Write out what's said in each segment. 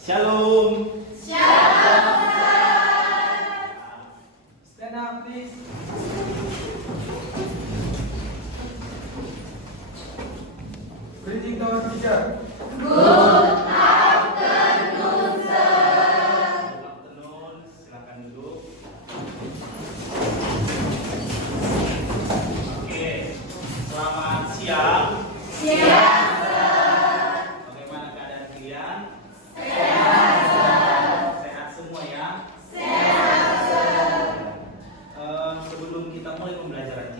Shalom. Shalom. Stand up, please. Greeting to our teacher. Good afternoon, sir. Good afternoon. Silakan duduk. Oke. Selamat siang. Siang, sir. Bagaimana keadaan kalian? Sehat, sir. Sehat semua ya? Sehat, sir. Sebelum kita mulai pembelajaran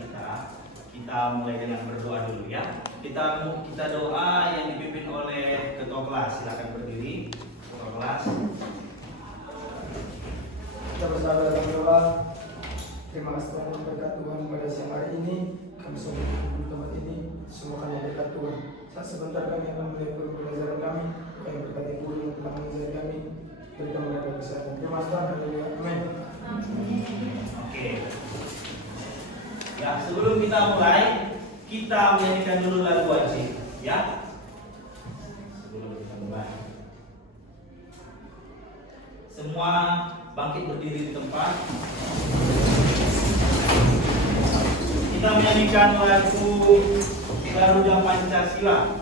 kita mulai dengan berdoa dulu ya. Kita doa yang dipimpin oleh ketua kelas. Silakan berdiri, ketua kelas. Kita bersama dalam doa. Terima kasih Tuhan berkat Tuhan pada siang hari ini. Kami semua di tempat ini semua hanya berkat Tuhan. Saat sebentar kami akan mulai pembelajaran kami. Kami berkati guru yang telah mengajari kami. Berikan mereka kesehatan. Terima kasih Tuhan. Haleluya. Amin. Oke. Ya, sebelum kita mulai, kita menyanyikan dulu lagu wajib, ya. Sebelum kita mulai. Semua bangkit berdiri di tempat. Kita menyanyikan lagu Garuda Pancasila.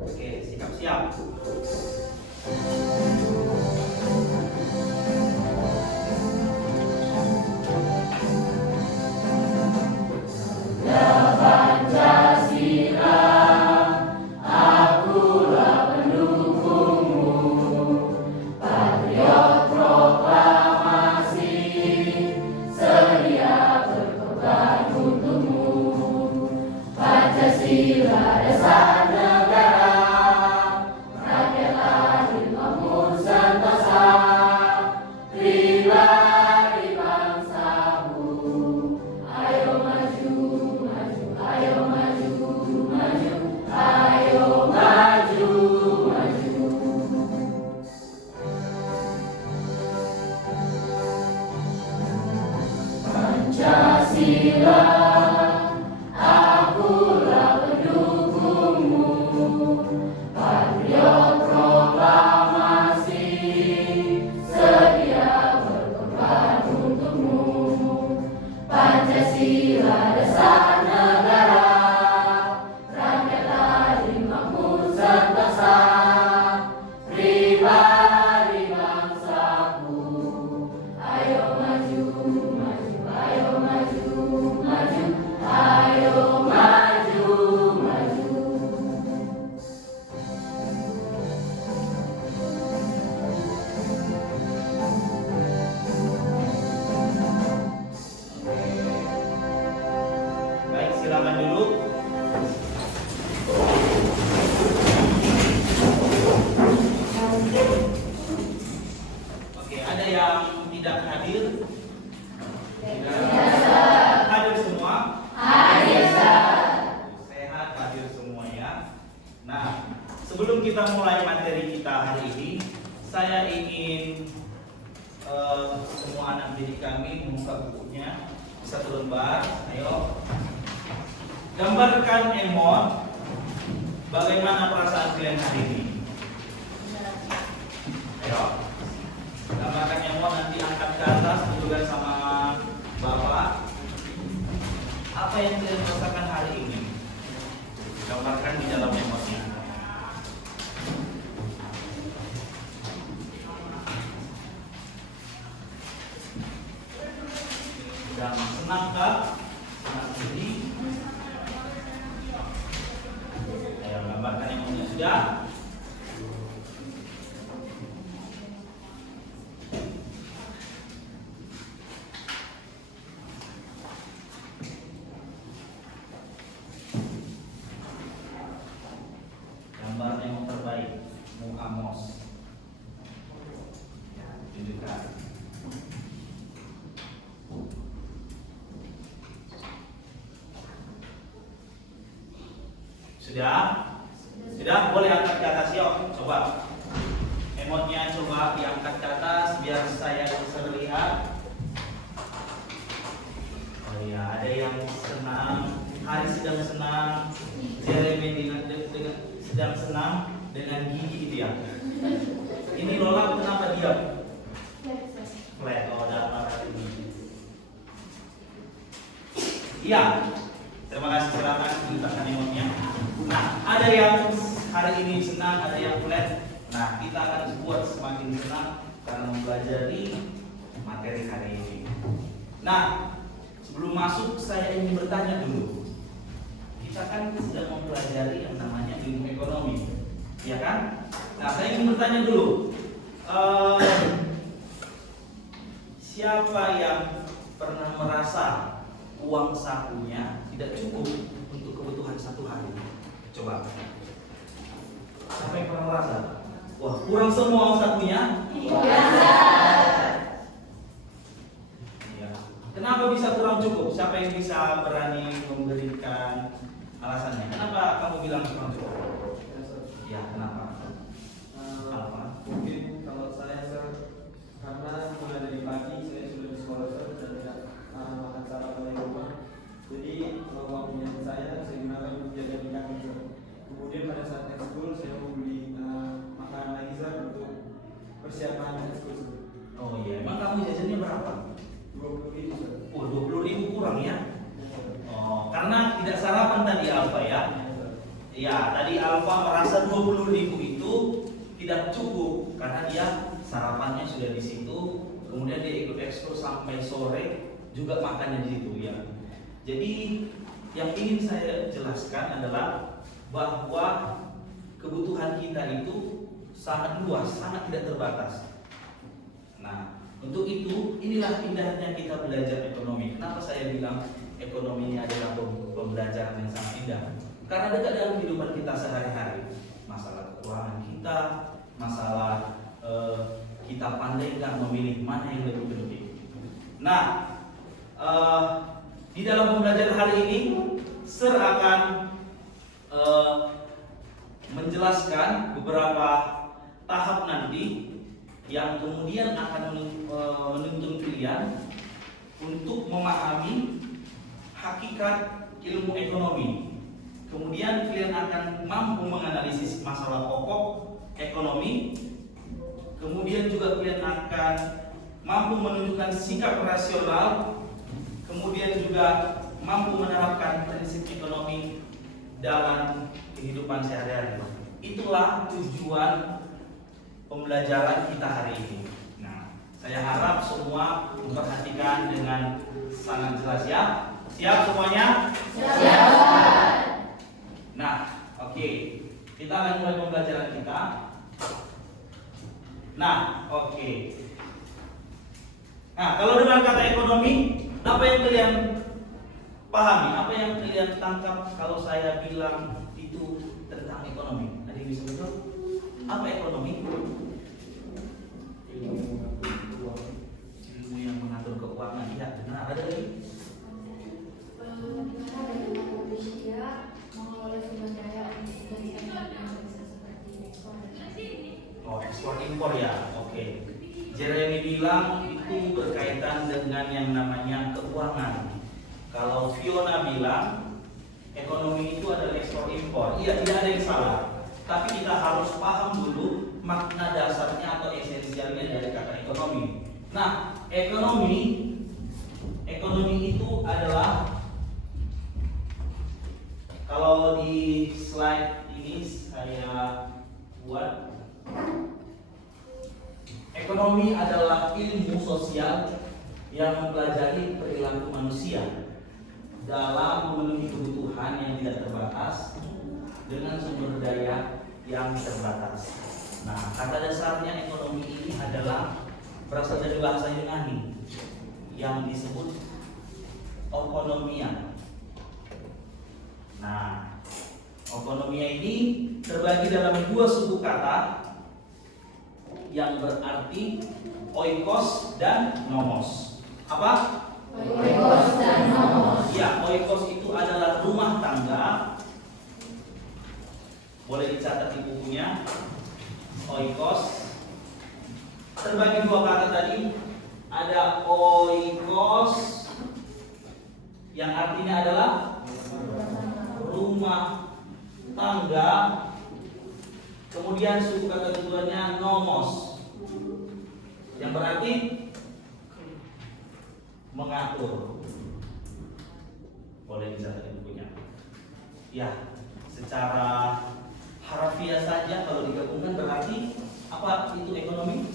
Oke, siap-siap. Pancasila dasar negara, rakyat lahir maupun sentosa, pribadi bangsaku. Ayo maju, maju, ayo maju, maju, ayo maju, maju. Pancasila, akulah pendukungmu, patriot proklamasi, sedia berkorban untukmu. Pancasila dasar negara, rakyat lahir maupun sentosa, pribadi bangsaku. Ayo maju, maju, ayo maju, maju, ayo maju, maju. Baik, silakan dulu. Oke, ada yang tidak hadir? Hadir semua? Hadir, Sir. Sehat, hadir semua ya. Nah, sebelum kita mulai materi kita hari ini, saya ingin semua anak didik kami membuka bukunya satu lembar. Ayo, gambarkan emot. Bagaimana perasaan kalian hari ini? Ayo, gambarkan emot, nanti angkat ke atas tunjukkan sama Bapak. Apa yang kalian rasakan hari ini? Gambarkan di dalam emotnya. Dan senangkah? Senang sedih? Ayo gambarkan emotnya sudah. Sudah? Sudah? Boleh angkat ke atas yuk. Coba. Emotnya coba diangkat ke atas biar saya bisa lihat. Oh iya, ada yang senang. Hari sedang senang. Jeremy sedang senang dengan gigi dia. Ini Lola kenapa diam? Flat. Oh, dapat gigi. Iya. Terima kasih, silakan diletakkan emotnya. Nah, ada yang hari ini senang, ada yang flat. Nah, kita akan buat semakin senang karena mempelajari materi hari ini. Nah, sebelum masuk saya ingin bertanya dulu. Kita kan sedang mempelajari yang namanya ilmu ekonomi, ya kan? Nah, saya ingin bertanya dulu. Siapa yang pernah merasa uang sakunya tidak cukup untuk kebutuhan satu hari? Coba. Siapa yang pernah merasa? Wah, kurang semua uang sakunya? Iya. Kenapa bisa kurang cukup? Siapa yang bisa berani memberikan alasannya? Kenapa kamu bilang kurang cukup? Ya, kenapa? Apa? Mungkin kalau saya karena mulai dari pagi saya sudah di sekolah dan tidak makan sarapan di rumah. Jadi uangnya saya gunakan untuk jaga di kantor. Kemudian pada saat ekskul saya mau beli makanan lagi untuk persiapan ekskul. Oh iya, emang kamu jajannya berapa? 20.000. Oh, 20.000 kurang ya? Oh, karena tidak sarapan tadi Alfa ya? Iya, tadi Alfa merasa 20.000 itu tidak cukup karena dia sarapannya sudah di situ, kemudian dia ikut ekskul sampai sore juga makannya di situ ya. Jadi yang ingin saya jelaskan adalah bahwa kebutuhan kita itu sangat luas, sangat tidak terbatas. Nah, untuk itu inilah indahnya kita belajar ekonomi. Kenapa saya bilang ekonomi ini adalah pembelajaran yang sangat indah? Karena dekat dalam kehidupan kita sehari-hari. Masalah keuangan kita, masalah kita pandai nggak memilih mana yang lebih penting. Nah, di dalam pembelajaran hari ini, Sir akan menjelaskan beberapa tahap nanti yang kemudian akan menuntun kalian untuk memahami hakikat ilmu ekonomi. Kemudian kalian akan mampu menganalisis masalah pokok ekonomi. Kemudian juga kalian akan mampu menunjukkan sikap rasional. Kemudian juga mampu menerapkan prinsip ekonomi dalam kehidupan sehari-hari. Itulah tujuan pembelajaran kita hari ini. Nah, saya harap semua memperhatikan dengan sangat jelas ya. Siap semuanya? Siap. Nah, oke. Kita akan mulai pembelajaran kita. Nah, oke. Nah, kalau dengan kata ekonomi, apa yang kalian pahami? Apa yang kalian tangkap kalau saya bilang itu tentang ekonomi? Ada yang bisa betul? Apa ekonomi? Ilmu yang mengatur keuangan. Ya, benar. Ada lagi? Manusia mengelola sumber daya dan yang bisa seperti ekspor. Oh, ekspor impor ya. Oke. Jeremy bilang itu berkaitan dengan yang namanya keuangan. Kalau Fiona bilang ekonomi itu adalah ekspor impor. Iya, tidak ada yang salah. Tapi kita harus paham dulu makna dasarnya atau esensialnya dari kata ekonomi. Nah, ekonomi itu adalah, kalau di slide ini saya buat, ekonomi adalah ilmu sosial yang mempelajari perilaku manusia dalam memenuhi kebutuhan yang tidak terbatas dengan sumber daya yang terbatas. Nah, kata dasarnya ekonomi ini adalah berasal dari bahasa Yunani yang disebut okonomia. Nah, okonomia ini terbagi dalam dua suku kata yang berarti oikos dan nomos. Apa? Oikos dan nomos. Ya, oikos itu adalah rumah tangga. Boleh dicatat di bukunya. Oikos terbagi dua kata tadi. Ada oikos yang artinya adalah rumah tangga. Kemudian suku kata keduanya nomos yang berarti mengatur. Boleh dicatat di bukunya. Ya, secara harafiah saja kalau digabungkan berarti apa itu ekonomi?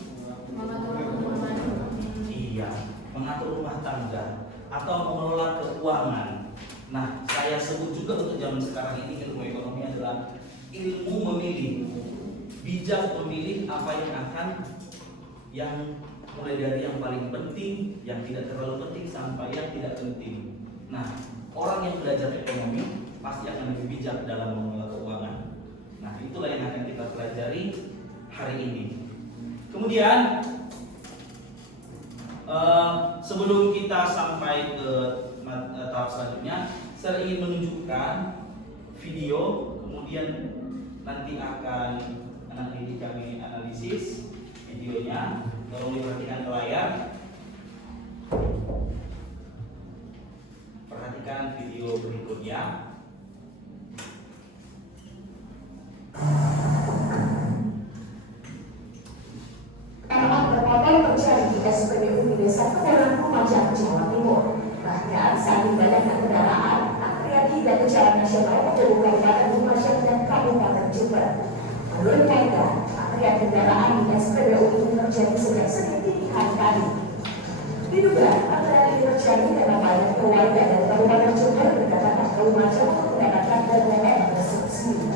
Iya, mengatur rumah tangga atau mengelola keuangan. Nah, saya sebut juga untuk zaman sekarang ini ilmu ekonomi adalah ilmu memilih, bijak memilih apa yang mulai dari yang paling penting, yang tidak terlalu penting sampai yang tidak penting. Nah, orang yang belajar ekonomi pasti akan lebih bijak dalam mengelola keuangan. Nah, itulah yang akan kita pelajari hari ini. Kemudian sebelum kita sampai ke tahap selanjutnya, saya ingin menunjukkan video, kemudian nanti akan anak didik kami analisis videonya. Tolong diperhatikan ke layar. Perhatikan video berikutnya. Berbagai terjadi di SPBU di Desa Kedalam Lumajang, Jawa Timur. Bahkan saat banyaknya kendaraan, antrian hingga ke Jalan Nasional menghubung Kabupaten Lumajang dan Kabupaten Jember. Menurut mereka, antrian kendaraan di SPBU ini terjadi sejak Senin dini hari tadi. Diduga antrian ini terjadi karena banyak keluarga dari Kabupaten Jember berdatangan ke Lumajang untuk mendapatkan BBM bersubsidi.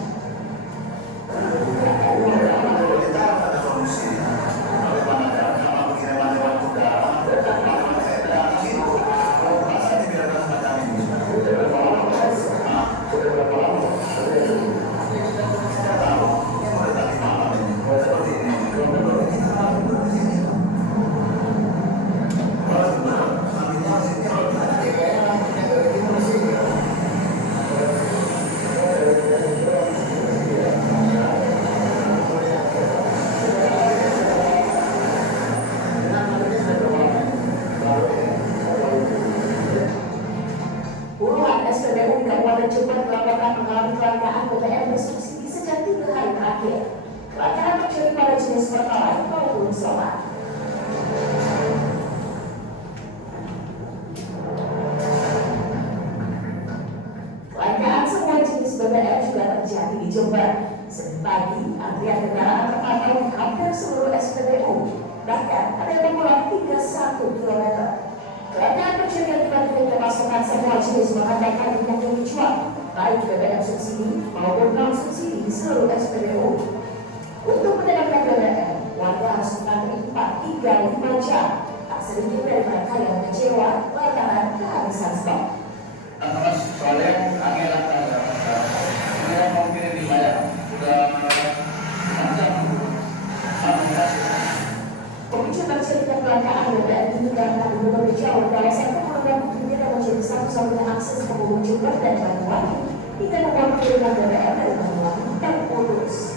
SPBU Kabupaten Jember melaporkan mengalami kelangkaan BBM bersubsidi sejak 3 hari terakhir. Kelangkaan terjadi pada jenis pertalite maupun solar. Kelangkaan semua jenis BBM juga terjadi di Jember. Senin pagi, antrian kendaraan terpantau di hampir seluruh SPBU. Bahkan ada yang mengulang hingga 1 km. Kelangkaan terjadi akibat minimnya pasokan semua jenis bahan bakar minyak yang dijual, baik BBM subsidi maupun non subsidi di seluruh SPBU. Untuk mendapatkan BBM, warga harus mengantri 4 hingga 5 jam. Tak sedikit dari mereka yang kecewa lantaran kehabisan stok. Soalnya angin saya mau kirim di saya udah macam Pemicu terjadinya kelangkaan BBM ini karena di berbagai jauh kawasan pegunungan tidak menjadi satu-satunya akses penghubung Jember dan Banyuwangi hingga membuat pengiriman BBM dari Banyuwangi terputus.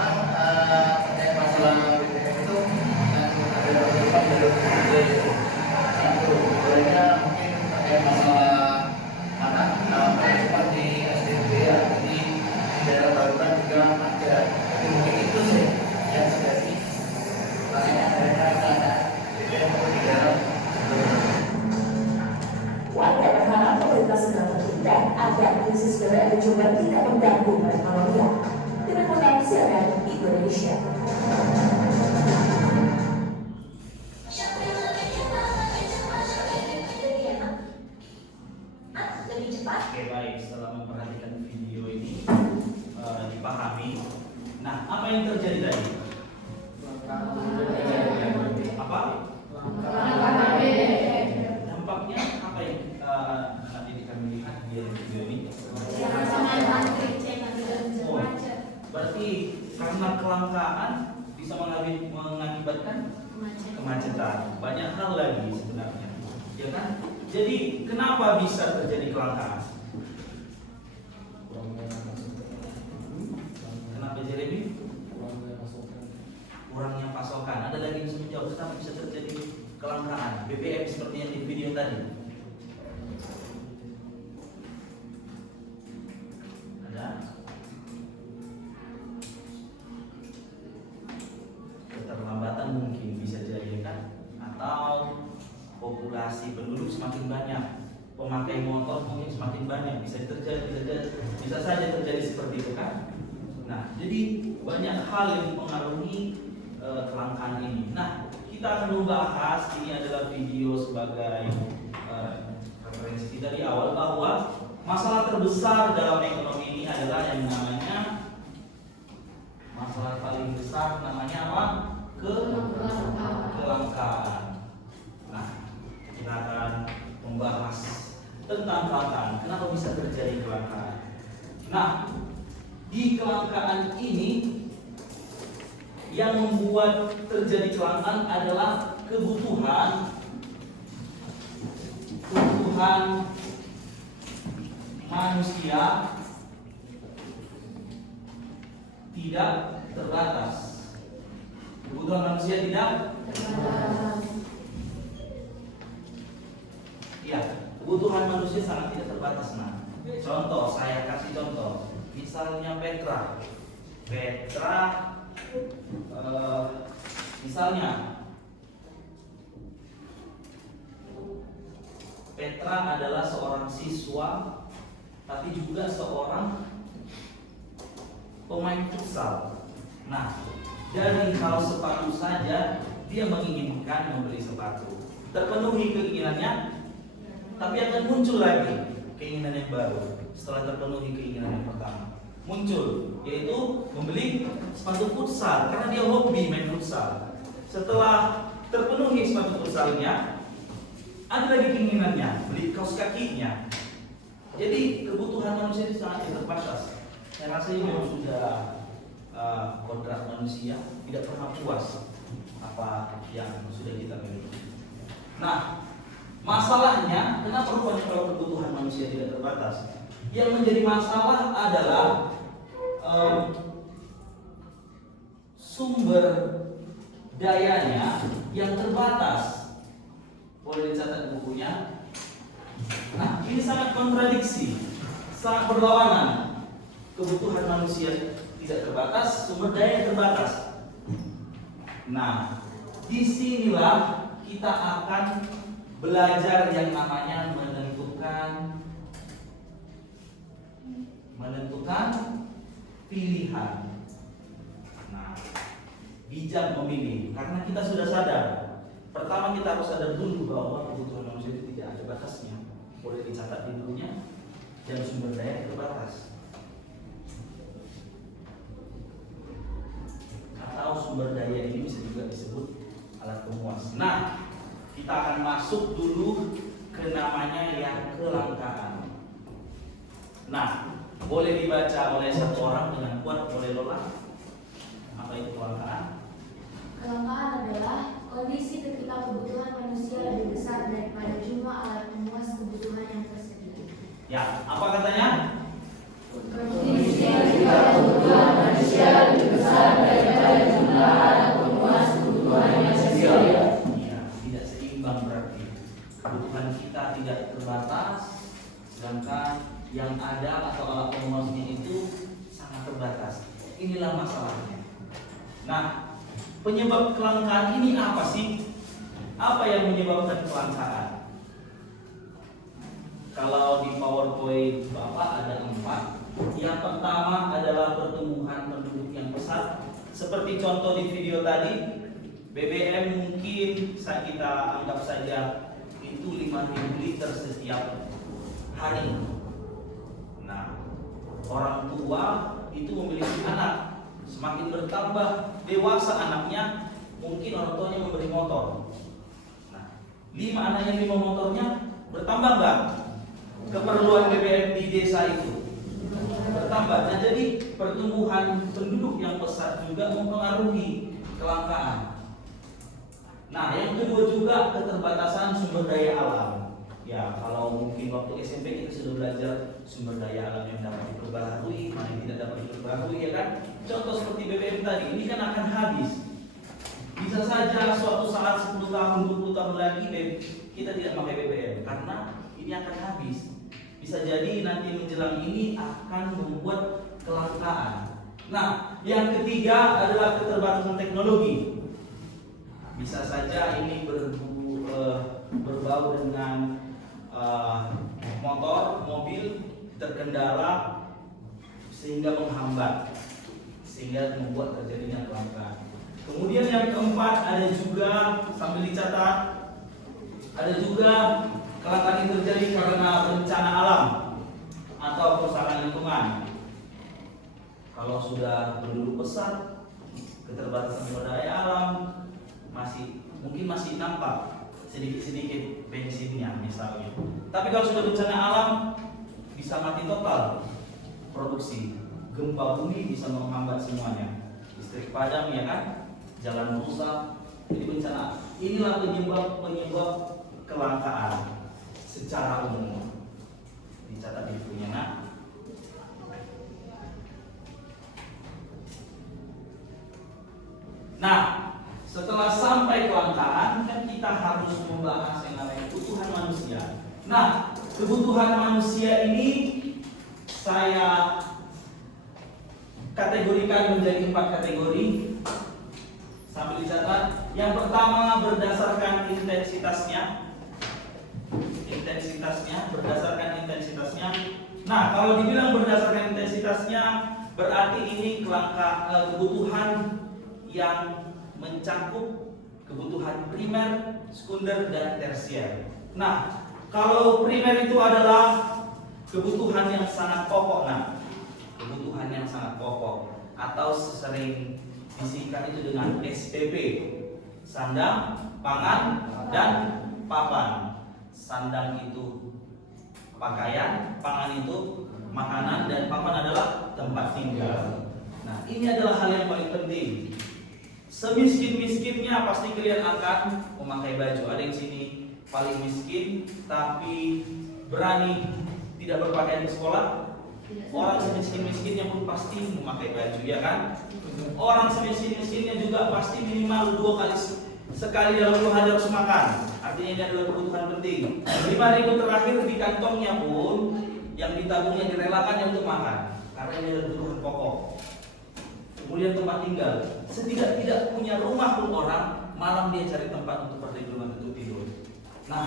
memang terkait masalah BBM itu ada beberapa jalur satu mulainya mungkin terkait masalah seperti SDB ya, jadi di daerah Barukan juga ada, jadi mungkin itu sih yang terjadi. Makanya mereka ada BBM di daerah. Warga berharap pemerintah segera bertindak agar krisis BBM di Jember tidak mengganggu perekonomian. Tim Liputan CNN Indonesia. Oke, baik. Setelah memperhatikan video ini dipahami. Nah, apa yang terjadi tadi? Apa? Dampaknya apa yang nanti kami lihat di video ini? Oh, berarti karena kelangkaan bisa mengakibatkan kemacetan. Banyak hal lagi sebenarnya, ya kan? Jadi kenapa bisa terjadi kelangkaan? Pak Jeremy? Kurangnya pasokan. Ada lagi yang bisa menjawab, kenapa bisa terjadi kelangkaan BBM seperti yang di video tadi? Ada? Keterlambatan mungkin bisa jadi kan? Atau populasi penduduk semakin banyak, pemakai motor mungkin semakin banyak, bisa saja terjadi seperti itu kan? Nah, jadi banyak hal yang mempengaruhi kelangkaan ini. Nah, kita akan membahas, ini adalah video sebagai referensi kita di awal, bahwa masalah terbesar dalam ekonomi ini adalah yang namanya, masalah paling besar namanya apa? Kelangkaan. Nah, kita akan membahas tentang kelangkaan. Kenapa bisa terjadi kelangkaan? Nah, di kelangkaan ini yang membuat terjadi kelangkaan adalah kebutuhan manusia tidak terbatas. Kebutuhan manusia tidak terbatas. Ya, kebutuhan manusia sangat tidak terbatas. Nah, contoh, saya kasih contoh. Misalnya Petra adalah seorang siswa, tapi juga seorang pemain futsal. Nah, dari hal sepatu saja dia menginginkan membeli sepatu. Terpenuhi keinginannya, tapi akan muncul lagi keinginan yang baru setelah terpenuhi keinginan yang pertama. Muncul, yaitu membeli sepatu futsal karena dia hobi main futsal. Setelah terpenuhi sepatu futsalnya, ada lagi keinginannya beli kaos kakinya. Jadi kebutuhan manusia itu sangat terbatas. Saya rasa ini memang sudah kodrat manusia, tidak pernah puas apa yang sudah kita miliki. Nah, masalahnya kenapa rupanya kalau kebutuhan manusia tidak terbatas? Yang menjadi masalah adalah sumber dayanya yang terbatas. Boleh dicatat bukunya. Nah, ini sangat kontradiksi, sangat berlawanan. Kebutuhan manusia tidak terbatas, sumber daya terbatas. Nah, disinilah kita akan belajar yang namanya menentukan pilihan. Nah, bijak memilih, karena kita sudah sadar. Pertama kita harus sadar dulu bahwa kebutuhan manusia itu tidak ada batasnya. Boleh dicatat di bukunya, dan sumber daya terbatas. Atau sumber daya ini bisa juga disebut alat pemuas. Nah, kita akan masuk dulu ke namanya yang kelangkaan. Nah, boleh dibaca oleh satu orang dengan kuat, boleh Lola. Apa itu kelangkaan? Kelangkaan adalah kondisi ketika kebutuhan manusia lebih besar daripada jumlah alat pemuas kebutuhan yang tersedia. Ya, apa katanya? Kondisi ketika kebutuhan manusia lebih besar daripada jumlah alat pemuas kebutuhan yang tersedia. Ya, tidak seimbang berarti. Kebutuhan kita tidak terbatas, sedangkan yang ada atau alat pemuasnya itu sangat terbatas. Inilah masalahnya. Nah, penyebab kelangkaan ini apa sih? Apa yang menyebabkan kelangkaan? Kalau di PowerPoint Bapak ada 4. Yang pertama adalah pertumbuhan penduduk yang besar. Seperti contoh di video tadi, BBM mungkin kita anggap saja itu 5.000 liter setiap hari. Nah, orang tua itu memiliki anak, semakin bertambah dewasa anaknya, mungkin orang tuanya memberi motor. Nah, 5 anaknya 5 motornya, bertambah nggak keperluan BBM di desa itu? Bertambah. Nah, jadi pertumbuhan penduduk yang besar juga mempengaruhi kelangkaan. Nah, yang kedua juga keterbatasan sumber daya alam. Ya, kalau mungkin waktu SMP kita sudah belajar sumber daya alam yang dapat diperbaharui, mana yang tidak dapat diperbaharui, ya kan? Contoh seperti BBM tadi, ini kan akan habis. Bisa saja suatu saat 10 tahun, 20 tahun lagi kita tidak pakai BBM karena ini akan habis. Bisa jadi nanti menjelang ini akan membuat kelangkaan. Nah, yang ketiga adalah keterbatasan teknologi. Bisa saja ini berbau dengan motor, mobil terkendala sehingga menghambat, sehingga membuat terjadinya kelangkaan. Kemudian yang keempat ada juga, sambil dicatat, ada juga kelangkaan yang terjadi karena bencana alam atau kerusakan lingkungan. Kalau sudah penduduk besar, keterbatasan sumber daya alam mungkin masih nampak sedikit-sedikit bensinnya misalnya. Tapi kalau sudah bencana alam bisa mati total produksi. Gempa bumi bisa menghambat semuanya. Listrik padam ya kan? Jalan rusak. Jadi bencana. Inilah penyebab kelangkaan secara umum. Dicatat di bukunya. Nah, setelah sampai kelangkaan kan kita harus membahas yang namanya kebutuhan manusia. Nah, kebutuhan manusia ini saya kategorikan menjadi 4 kategori. Sambil dicatat. Yang pertama berdasarkan intensitasnya. Berdasarkan intensitasnya. Nah, kalau dibilang berdasarkan intensitasnya berarti ini kebutuhan yang mencakup kebutuhan primer, sekunder, dan tersier. Nah, kalau primer itu adalah kebutuhan yang sangat pokok. Nah, kebutuhan yang sangat pokok atau sering disingkat itu dengan SPP: sandang, pangan, dan papan. Sandang itu pakaian, pangan itu makanan, dan papan adalah tempat tinggal. Nah, ini adalah hal yang paling penting. Semiskin-miskinnya pasti kalian akan memakai baju. Ada yang sini paling miskin tapi berani tidak berpakaian ke sekolah. Orang semiskin-miskinnya pun pasti memakai baju, ya kan? Orang semiskin-miskinnya juga pasti minimal 2 kali sekali dalam 2 hari harus makan. Artinya ini adalah kebutuhan penting. 5.000 terakhir di kantongnya pun yang ditabungnya direlakannya untuk makan, karena ini adalah kebutuhan pokok. Kemudian tempat tinggal, setidak-tidak punya rumah pun orang malam dia cari tempat untuk perlindungan untuk tidur. Nah,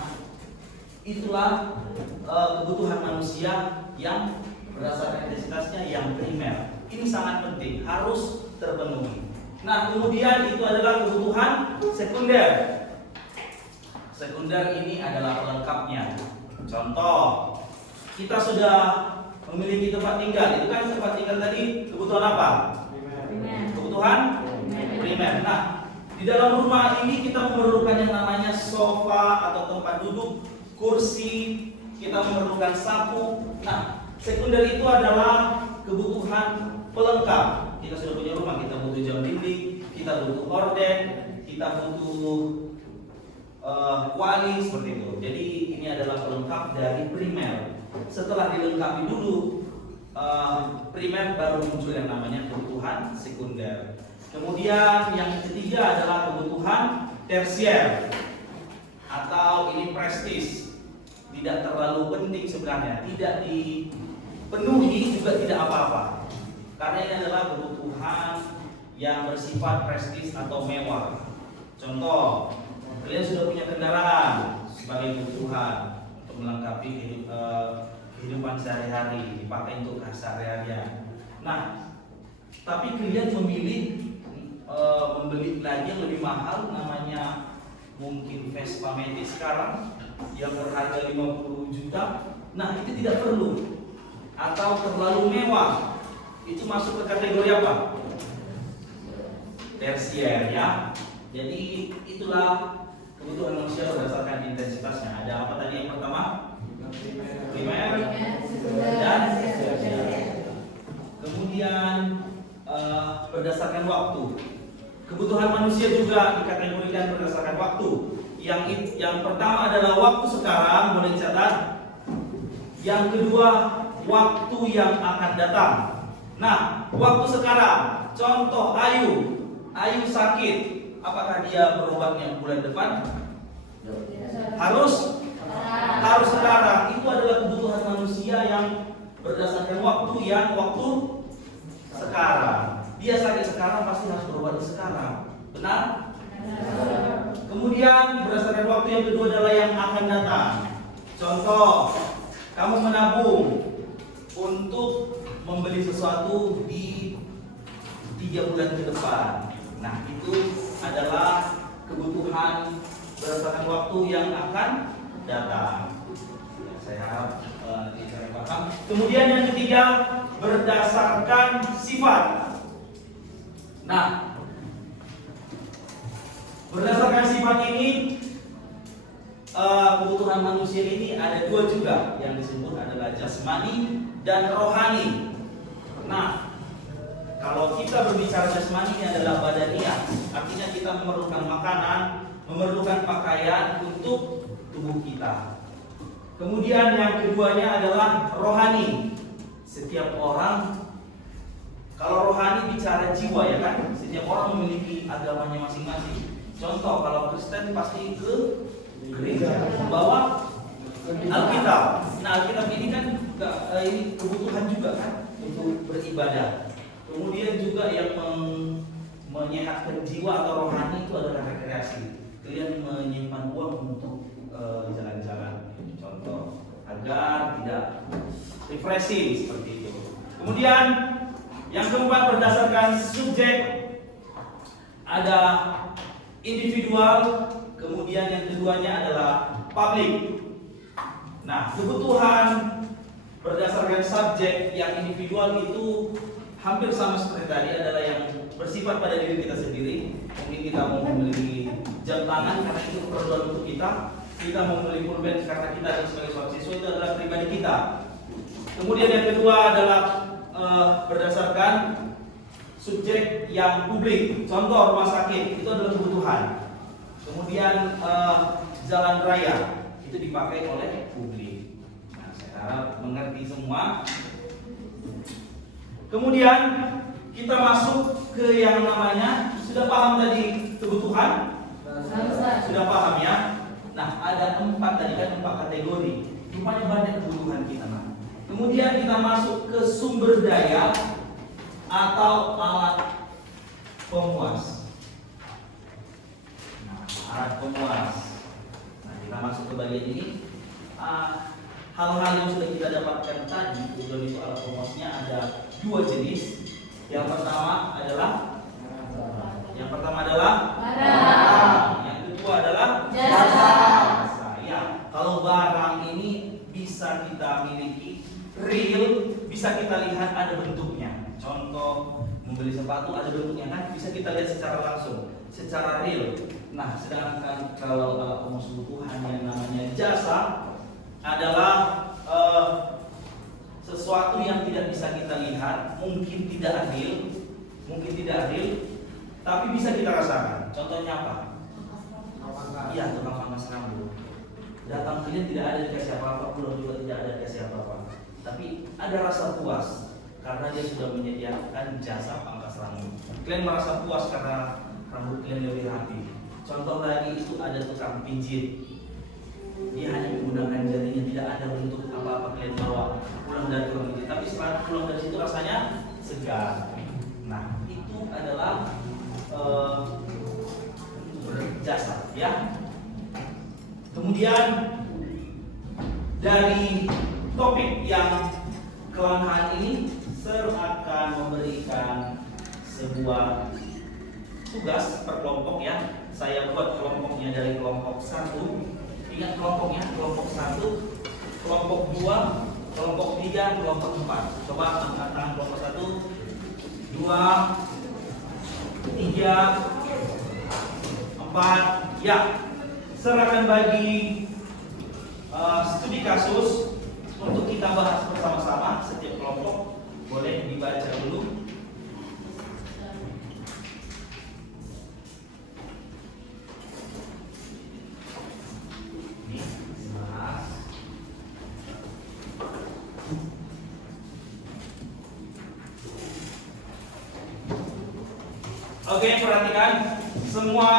itulah kebutuhan manusia yang berdasarkan intensitasnya yang primer. Ini sangat penting, harus terpenuhi. Nah, kemudian itu adalah kebutuhan sekunder. Sekunder ini adalah pelengkapnya. Contoh, kita sudah memiliki tempat tinggal. Itu kan tempat tinggal tadi kebutuhan apa? Kebutuhan primer. Nah, di dalam rumah ini kita memerlukan yang namanya sofa atau tempat duduk, kursi, kita memerlukan sapu. Nah, sekunder itu adalah kebutuhan pelengkap. Kita sudah punya rumah, kita butuh jam dinding, kita butuh horden, kita butuh kuali, seperti itu. Jadi ini adalah pelengkap dari primer. Setelah dilengkapi dulu primer, baru muncul yang namanya kebutuhan sekunder. Kemudian yang ketiga adalah kebutuhan tersier atau ini prestis. Tidak terlalu penting sebenarnya, tidak dipenuhi juga tidak apa-apa. Karena ini adalah kebutuhan yang bersifat prestis atau mewah. Contoh, kalian sudah punya kendaraan sebagai kebutuhan untuk melengkapi kehidupan sehari-hari, dipakai untuk sehari-harian. Nah, tapi kalian memilih membeli lagi yang lebih mahal, namanya mungkin Vespa Matic sekarang yang berharga 50 juta. Nah, itu tidak perlu atau terlalu mewah. Itu masuk ke kategori apa? Tersier, ya. Jadi itulah kebutuhan manusia berdasarkan intensitasnya. Ada apa tadi yang pertama? Primer dan tersier. Kemudian berdasarkan waktu. Kebutuhan manusia juga dikategorikan berdasarkan waktu. Yang pertama adalah waktu sekarang, boleh dicatat. Yang kedua, waktu yang akan datang. Nah, waktu sekarang Contoh Ayu sakit, apakah dia berobatnya bulan depan? Harus sekarang. Itu adalah kebutuhan manusia yang berdasarkan waktu sekarang. Dia sakit sekarang pasti harus berobat sekarang. Benar? Kemudian berdasarkan waktu yang kedua adalah yang akan datang. Contoh, kamu menabung untuk membeli sesuatu di 3 bulan ke depan. Nah, itu adalah kebutuhan berdasarkan waktu yang akan datang. Ya, saya harap kita paham. Kemudian yang ketiga berdasarkan sifat. Nah, berdasarkan sifat ini kebutuhan manusia ini ada 2 juga yang disebut adalah jasmani dan rohani. Nah, kalau kita berbicara jasmani ini adalah badaniah, artinya kita memerlukan makanan, memerlukan pakaian untuk tubuh kita. Kemudian yang keduanya adalah rohani. Setiap orang, kalau rohani bicara jiwa ya kan, setiap orang memiliki agamanya masing-masing. Contoh, kalau Kristen pasti ke gereja, membawa Alkitab. Nah, Alkitab ini kan ini kebutuhan juga kan untuk beribadah. Kemudian juga yang menyehatkan jiwa atau rohani itu adalah rekreasi. Kalian menyimpan uang untuk jalan-jalan, contoh, agar tidak refreshing seperti itu. Kemudian yang keempat berdasarkan subjek, ada individual, kemudian yang keduanya adalah publik. Nah, kebutuhan berdasarkan subjek yang individual itu hampir sama seperti tadi, adalah yang bersifat pada diri kita sendiri. Mungkin kita mau membeli jam tangan karena itu keperluan untuk kita mau membeli pulpen karena kita ada sebagai seorang siswa, itu adalah pribadi kita. Kemudian yang kedua adalah berdasarkan subjek yang publik, contoh rumah sakit, itu adalah kebutuhan. Kemudian jalan raya itu dipakai oleh publik. Nah, saya harap mengerti semua. Kemudian kita masuk ke yang namanya, sudah paham tadi kebutuhan? Sudah paham ya? Nah, ada 4 tadi kan, 4 kategori. Rupanya banyak kebutuhan kita. Nah, kemudian kita masuk ke sumber daya atau alat pemuas. Nah, alat pemuas. Nah, kita masuk ke bagian ini. Hal-hal yang sudah kita dapatkan tadi, kemudian itu alat pemuasnya ada 2 jenis. Yang pertama adalah barang. Yang kedua adalah jasa. Ya, kalau barang ini bisa kita miliki real, bisa kita lihat ada bentuknya. Contoh, membeli sepatu ada bentuknya kan, bisa kita lihat secara langsung, secara real. Nah, sedangkan kalau alat pemuas kebutuhan yang namanya jasa adalah sesuatu yang tidak bisa kita lihat, mungkin tidak adil, tapi bisa kita rasakan. Contohnya apa? Iya, tukang pangkas rambut. Datang klien tidak ada dikasih apa-apa, pulang juga tidak ada dikasih apa-apa, tapi ada rasa puas karena dia sudah menyediakan jasa pangkas rambut. Klien merasa puas karena rambut klien lebih rapi. Contoh lagi itu ada tukang pijit. Dia hanya menggunakan jarinya, tidak ada bentuk apa-apa klien bawa pulang dari tukang pijit, tapi setelah pulang dari situ rasanya segar. Nah, itu adalah berjasa ya. Kemudian dari topik yang kelangkaan ini, Sir akan memberikan sebuah tugas per kelompok ya. Saya buat kelompoknya dari kelompok 1. Ingat kelompoknya, kelompok 1, kelompok 2, kelompok 3, kelompok 4. Coba angkat tangan kelompok 1, 2, 3, 4. Ya, Sir akan bagi studi kasus untuk kita bahas bersama-sama. Setiap kelompok boleh dibaca dulu. Oke, perhatikan semua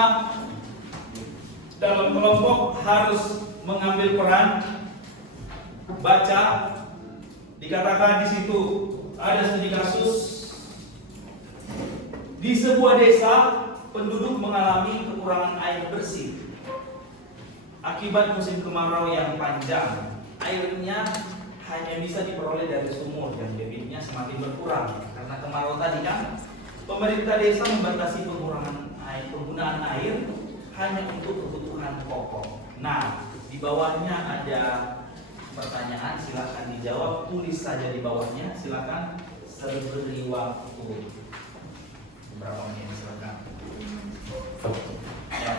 dalam kelompok harus mengambil peran. Baca, dikatakan di situ ada studi kasus di sebuah desa penduduk mengalami kekurangan air bersih akibat musim kemarau yang panjang. Airnya hanya bisa diperoleh dari sumur dan debitnya semakin berkurang karena kemarau tadi kan. Pemerintah desa membatasi penggunaan air hanya untuk kebutuhan pokok. Nah, di bawahnya ada pertanyaan, silakan dijawab, tulis saja di bawahnya, silakan seberi waktu. Berapa menit, silakan. Ya.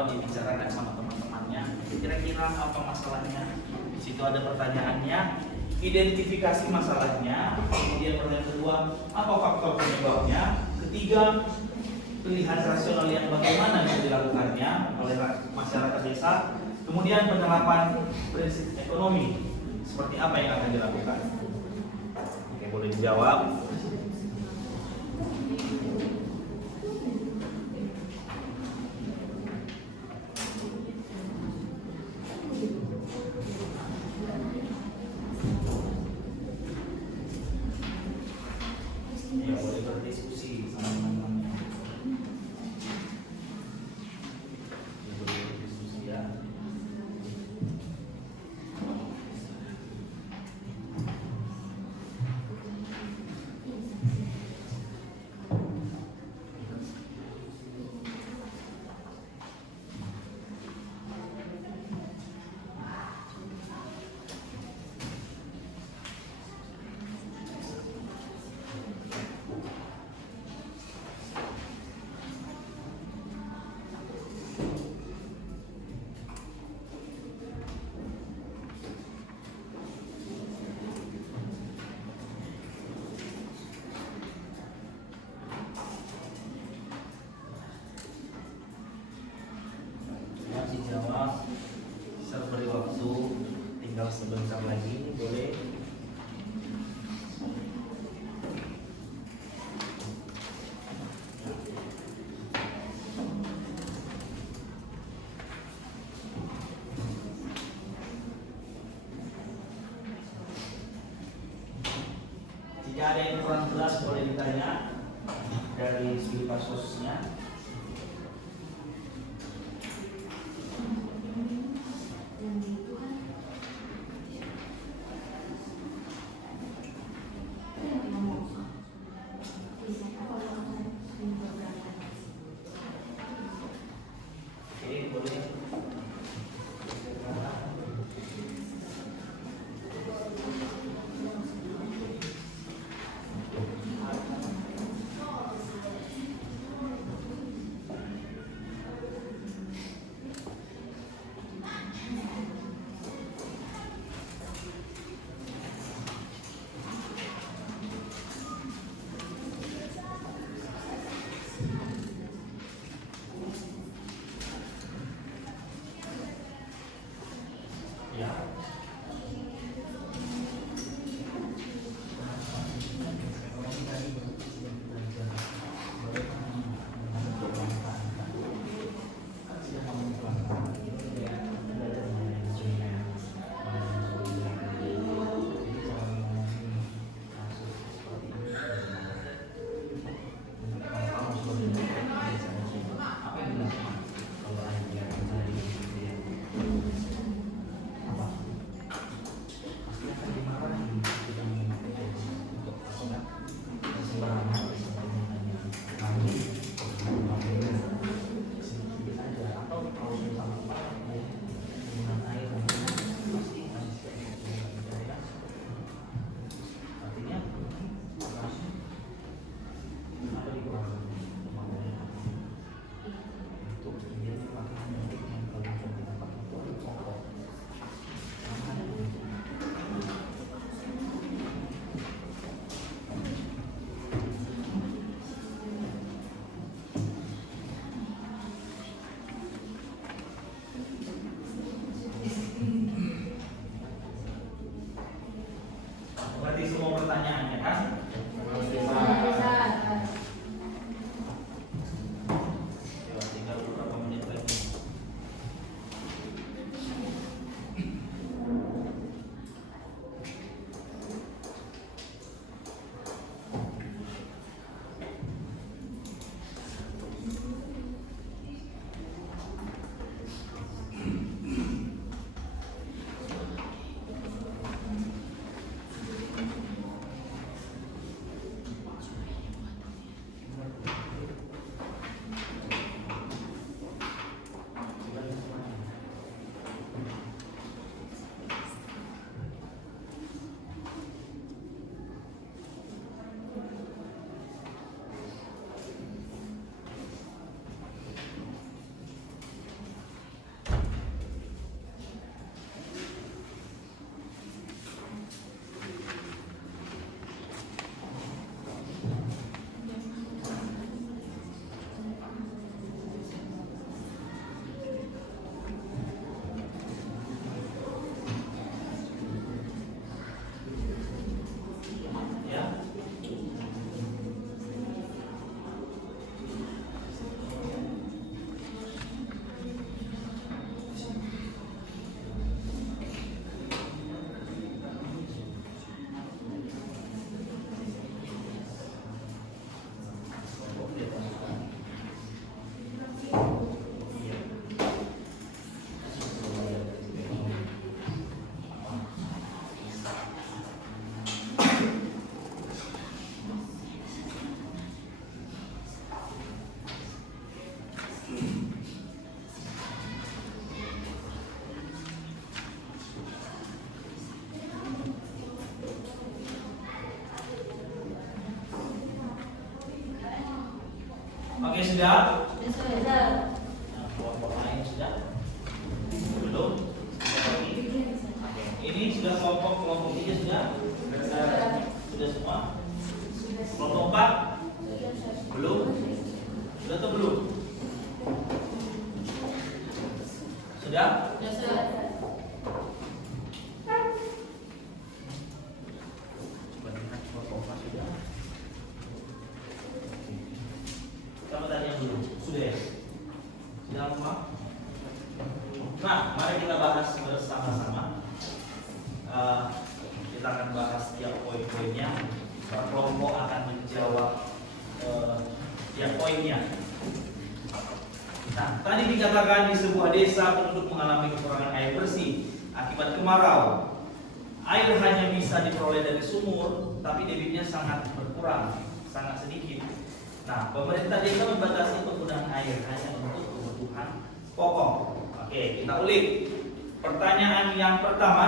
Dibicarakan sama teman-temannya, kira-kira apa masalahnya. Di situ ada pertanyaannya, identifikasi masalahnya. Kemudian pertanyaan kedua, apa faktor penyebabnya. Ketiga, pilihan rasional yang bagaimana bisa dilakukannya oleh masyarakat desa. Kemudian penerapan prinsip ekonomi, seperti apa yang akan dilakukan. Oke, boleh dijawab. Ya, boleh berdiskusi sama teman-temannya. Ya, boleh berdiskusi ya. Dijawab, bisa beri waktu tinggal sebentar lagi, boleh. Jika ada yang kurang jelas boleh ditanya dari studi kasusnya. Oke, boleh. sudah? Sudah. Nah, kelompok lain sudah? Belum? Oke. Ini sudah kelompok 3 sudah? Sudah semua? Kelompok 4? Belum? Sudah atau belum? Sudah? Coba lihat kelompok 4 sudah. Kita tanya yang belum. Sudah ya? Sudah semua? Nah, mari kita bahas bersama-sama. Kita akan bahas tiap poin-poinnya. Kelompok akan menjawab tiap poinnya. Nah, tadi dikatakan di sebuah desa penduduk mengalami kekurangan air bersih akibat kemarau. Air hanya bisa diperoleh dari sumur, tapi debitnya sangat berkurang, sangat sedikit. Nah, pemerintah desa membatasi penggunaan air hanya untuk kebutuhan pokok. Oke, kita ulik. Pertanyaan yang pertama,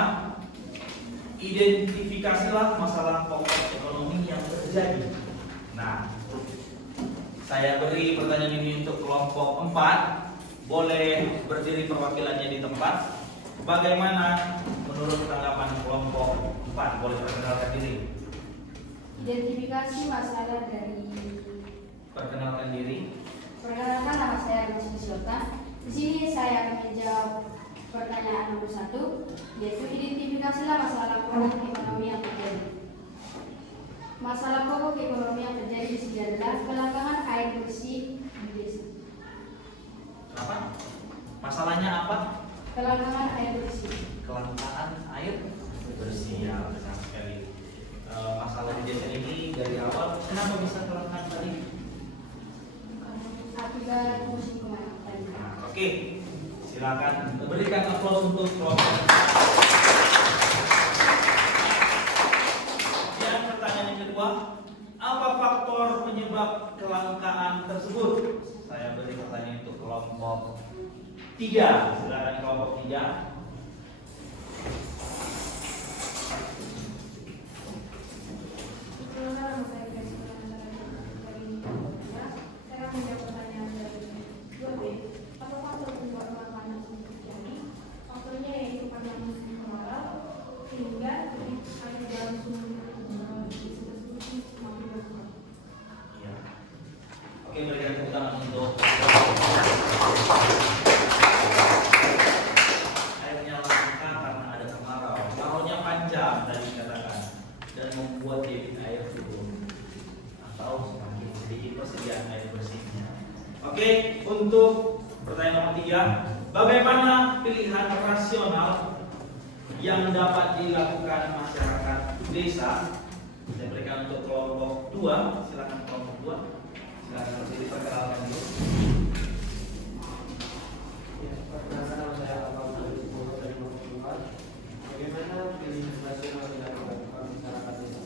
identifikasilah masalah pokok ekonomi yang terjadi. Nah, saya beri pertanyaan ini untuk kelompok 4. Boleh berdiri perwakilannya di tempat. Bagaimana menurut tanggapan kelompok 4? Boleh perkenalkan diri. Identifikasi masalah dari. Perkenalkan diri. Perkenalkan, nama saya Rizky Sultan. Di sini saya akan menjawab pertanyaan nomor 1, yaitu identifikasilah masalah pokok ekonomi yang terjadi. Masalah pokok ekonomi yang terjadi di sini adalah kelangkaan air bersih di desa. Apa? Masalahnya apa? Kelangkaan air bersih. Kelangkaan air bersih. Ya, benar sekali. Masalah di desa ini dari awal kenapa bisa kelangkaan tadi? Akibat musim kemarau tadi. Nah, oke, silakan berikan aplaus untuk kelompok. Dan pertanyaan yang kedua, apa faktor penyebab kelangkaan tersebut? Saya beri pertanyaan untuk kelompok 3. Silakan kelompok 3. Ya. Oke, berikan tepuk tangan untuk airnya langka karena ada kemarau. Kemaraunya panjang tadi dikatakan dan membuat debit air turun atau semakin sedikit persediaan air bersihnya. Oke, untuk pertanyaan nomor 3, bagaimana pilihan rasional yang dapat dilakukan masyarakat desa? Saya berikan untuk kelompok 2. Silakan kelompok 2. Silakan berdiri perkenalkan dulu. Ya, perkenalkan nama saya Abang dari kelompok 4. Bagaimana pilihan nasional yang dapat dilakukan masyarakat desa?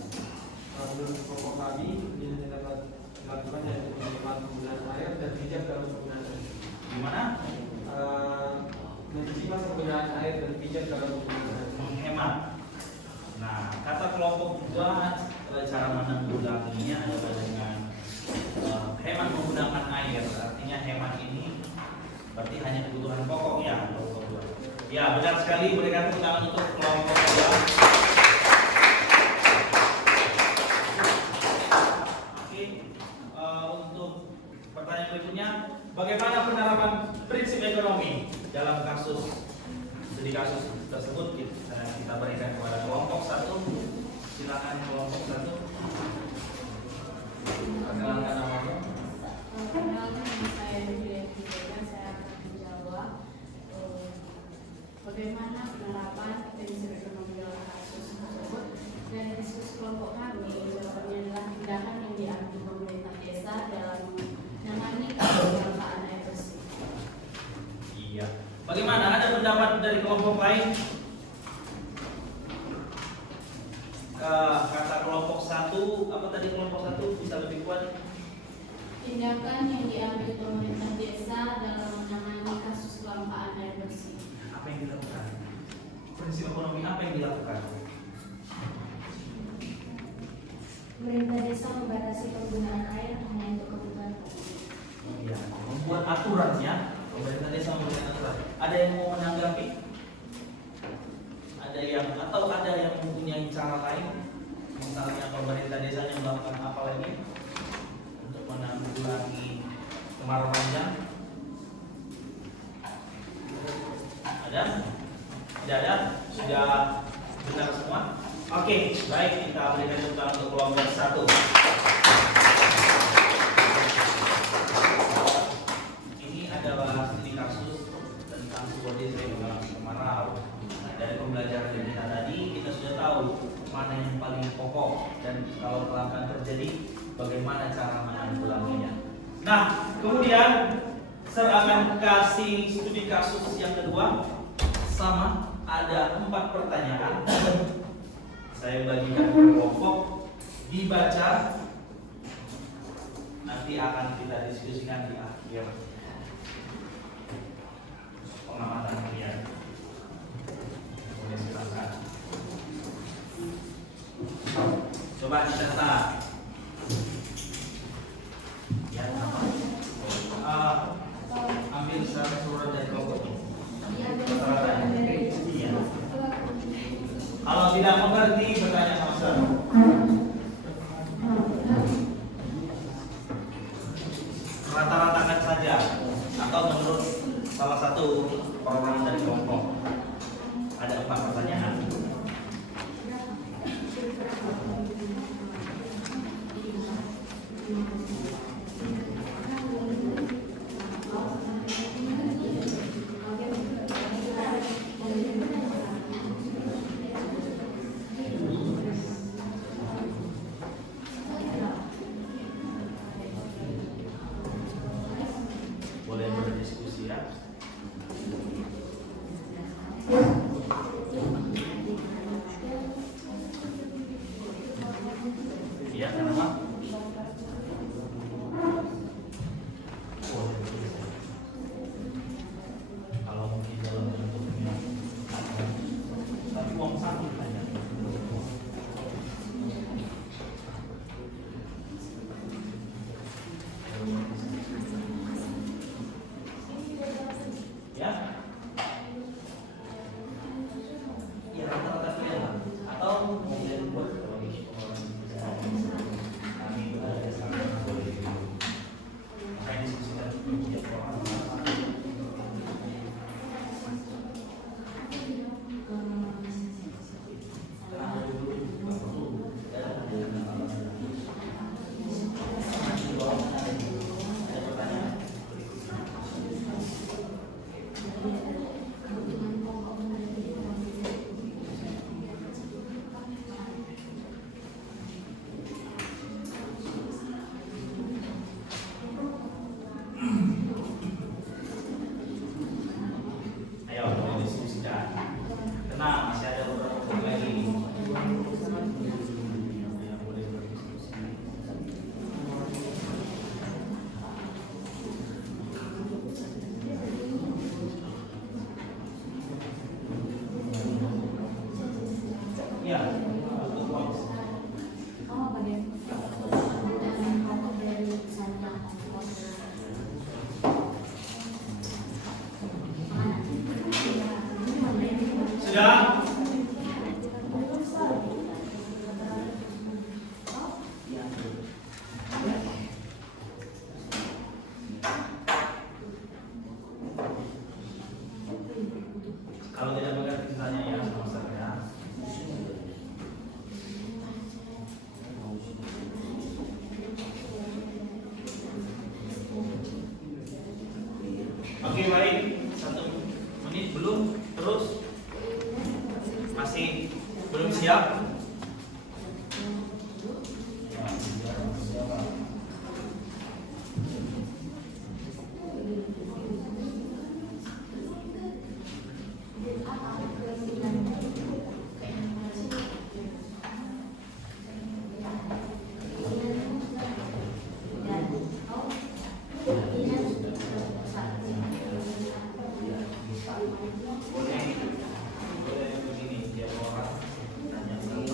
Menurut kelompok kami, pilihan yang dapat dilakukan yaitu menghemat penggunaan air dan bijak dalam penggunaan air. Gimana? Menghemat penggunaan air dan bijak dalam penggunaan air. Menghemat. Nah, kata kelompok 2 cara menanggulanginya adalah dengan hemat menggunakan air. Artinya hemat ini berarti hanya kebutuhan pokok ya, kelompok 2. Ya, benar sekali. Berikan tepuk tangan untuk kelompok 2. Oke, untuk pertanyaan berikutnya, bagaimana penerapan prinsip ekonomi dalam kasus tersebut? Kita berikan kepada kelompok 1. Silakan kelompok 1. Perkenalkan namamu. Perkenalkan, nama saya Julia. Saya akan menjawab bagaimana penerapan prinsip ekonomi dalam kasus tersebut. Dari diskusi kelompok kami, jawabannya adalah tindakan yang diambil pemerintah desa dalam menangani kasus kelangkaan air bersih. Iya. Bagaimana? Ada pendapat dari kelompok lain? Kata kelompok 1, apa tadi kelompok 1 bisa lebih kuat? Tindakan yang diambil pemerintah desa dalam menangani kasus kelangkaan air bersih. Apa yang dilakukan? Prinsip ekonomi apa yang dilakukan? Pemerintah desa membatasi penggunaan air hanya untuk kebutuhan pokok. Ya, aturannya, pemerintah desa memberikan aturan. Ada yang mau menanggapi? Ada yang mempunyai cara lain? Misalnya pemerintah desanya melakukan apa lagi untuk menanggulangi kemarau panjang? Ada? Tidak ada? Sudah benar semua? Oke, baik, kita berikan tepuk tangan untuk kelompok 1. Ini adalah studi kasus tentang sebuah desa yang mengalami kemarau. Nah, dari pembelajaran yang kita tadi, kita sudah tahu mana yang paling pokok dan kalau kelangkaan terjadi, bagaimana cara menanggulanginya. Nah, kemudian Sir akan kasih studi kasus yang kedua, sama ada 4 pertanyaan. Saya bagikan ke kelompok, dibaca, nanti akan kita diskusikan di akhir pengamatan kalian. Boleh silakan. Coba dicatat. Ya, ambil satu surat dari kelompok ini. Iya. Kalau tidak mengerti, bertanya sama saya. Rata-ratakan saja, atau menurut salah satu orang dari kelompok. Ada 4 pertanyaan. Boleh berdiskusi ya. Iya, kenapa? Kalau mungkin dalam bentuknya, tapi uang saku banyak. Ya, ya rata-rata ya, atau mungkin buat kami berada sama boleh, makanya diskusikan tiap orang. Ayo, boleh diskusikan. Tenang, masih ada beberapa poin lagi. Ya, boleh berdiskusi. Ya, untuk Bang. Oh, bagaimana pokok dari sana? Sudah? Kalau tidak mengerti tanya ya sama saya. Oke, baik. 1 menit belum? Terus? Masih belum siap? Boleh begini, tiap orang tanya satu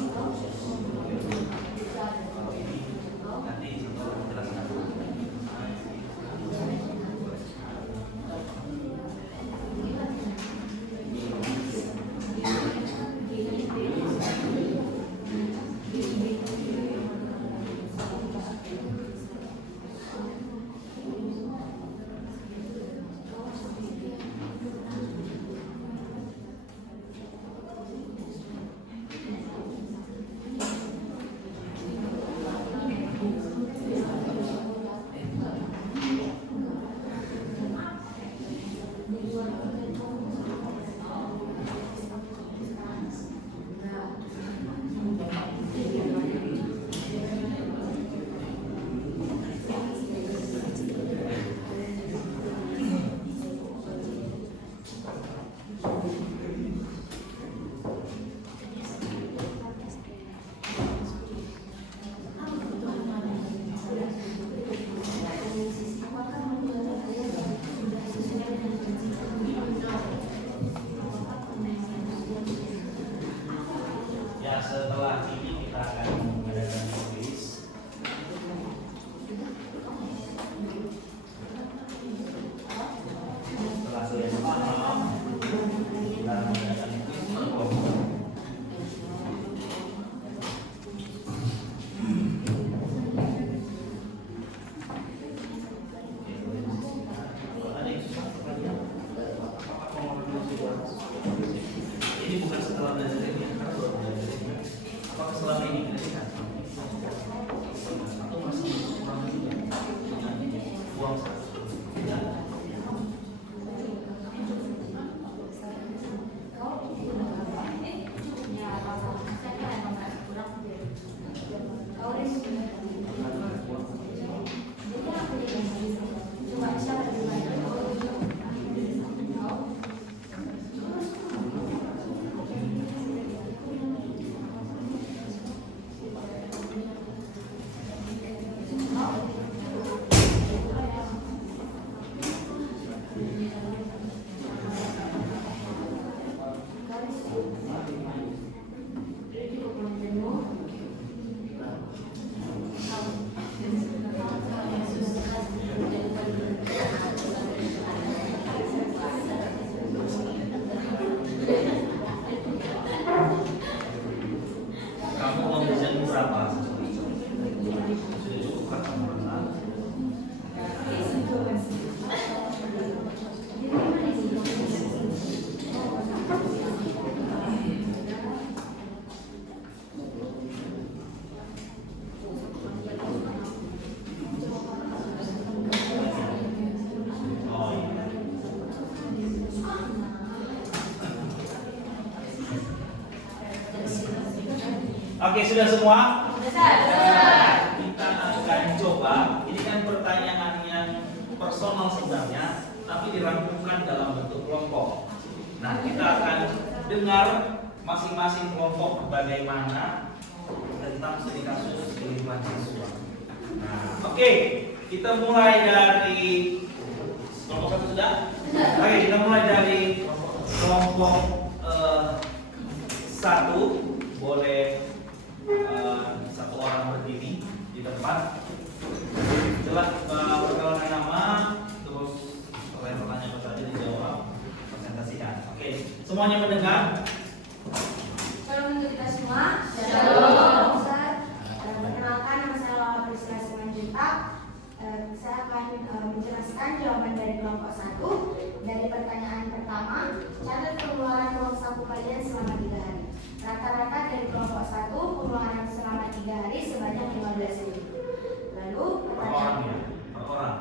Oke, sudah semua? Besar. Kita akan coba. Ini kan pertanyaan yang personal sebenarnya, tapi dirangkumkan dalam bentuk kelompok. Nah, kita akan dengar masing-masing kelompok bagaimana tentang studi kasus kelima siswa. Nah, oke, kita mulai dari kelompok satu sudah. Oke, kita mulai dari kelompok satu. Boleh satu orang berdiri di tempat. Jelas perkenalan nama, terus pertanyaan apa saja dijawab, presentasikan. Oke, semuanya mendengar? Shalom untuk kita semua. Shalom. Ustaz. Perkenalkan, nama saya Laura Priscilla Simanjuntak. Saya akan menjelaskan jawaban dari kelompok 1. Dari pertanyaan pertama, catat pengeluaran uang saku kalian selama 3 hari. Rata-rata dari kelompok 1 pengeluaran selama 3 hari sebanyak 15.000. Lalu Per orang ya? Per orang?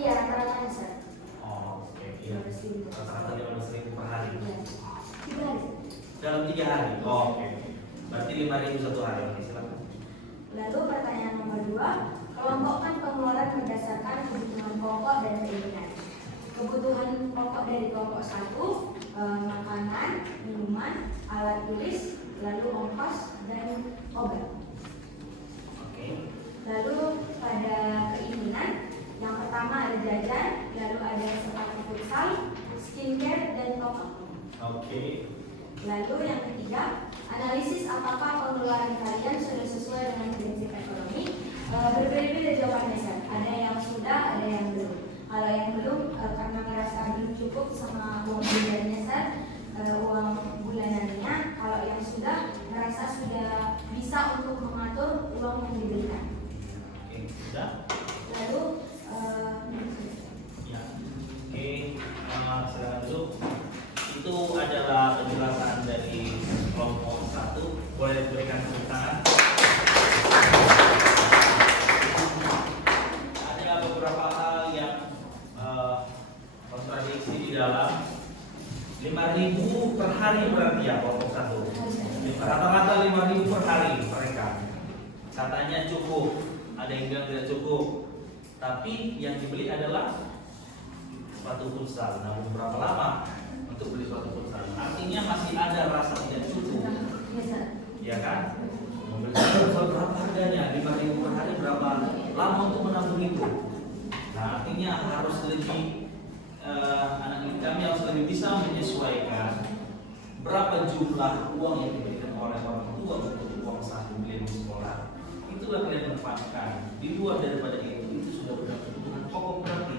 Iya, rata-ratanya Ustaz. Oh, oke. Iya. 15.000. Rata-rata 15.000 per hari. Iya. 3 hari. Dalam 3 hari. Oh, oke. Berarti 5.000 satu hari. Oke, silakan. Lalu pertanyaan nomor 2, kelompokkan pengeluaran berdasarkan kebutuhan pokok dan keinginan. Kebutuhan pokok dari kelompok 1, makanan, minuman, alat tulis, lalu ongkos dan obat. Oke. Lalu pada keinginan, yang pertama ada jajan, lalu ada sepatu futsal, skincare dan top up. Oke. Lalu yang ketiga, analisis apakah pengeluaran kalian sudah sesuai dengan prinsip ekonomi. Berbeda-beda jawabannya, Sir. Ada yang sudah, ada yang belum. Kalau yang belum, karena merasa belum cukup sama uang bulanannya, Sir, uang bulanannya. Kalau yang sudah, merasa sudah bisa untuk mengatur uang yang diberikan. Oke, sudah? Lalu, Ya. Oke, silakan duduk. Itu adalah penjelasan dari kelompok 1. Boleh diberikan tepuk tangan. Ada beberapa hal yang kontradiksi di dalam. 5.000 per hari berarti ya kelompok 1. Rata-rata 5.000 per hari mereka. Katanya cukup, ada yang bilang tidak cukup. Tapi yang dibeli adalah sepatu futsal. Namun berapa lama untuk beli sepatu futsal? Artinya masih ada rasa tidak cukup, ya kan? Membeli sepatu futsal berapa harganya? 5.000 per hari, berapa lama untuk menabung itu? Nah, artinya harus lebih anak didik kami harus lebih bisa menyesuaikan berapa jumlah uang yang diberikan oleh orang tua untuk uang saku beli di sekolah. Itulah kalian manfaatkan. Di luar daripada itu sudah benar kebutuhan pokok berarti.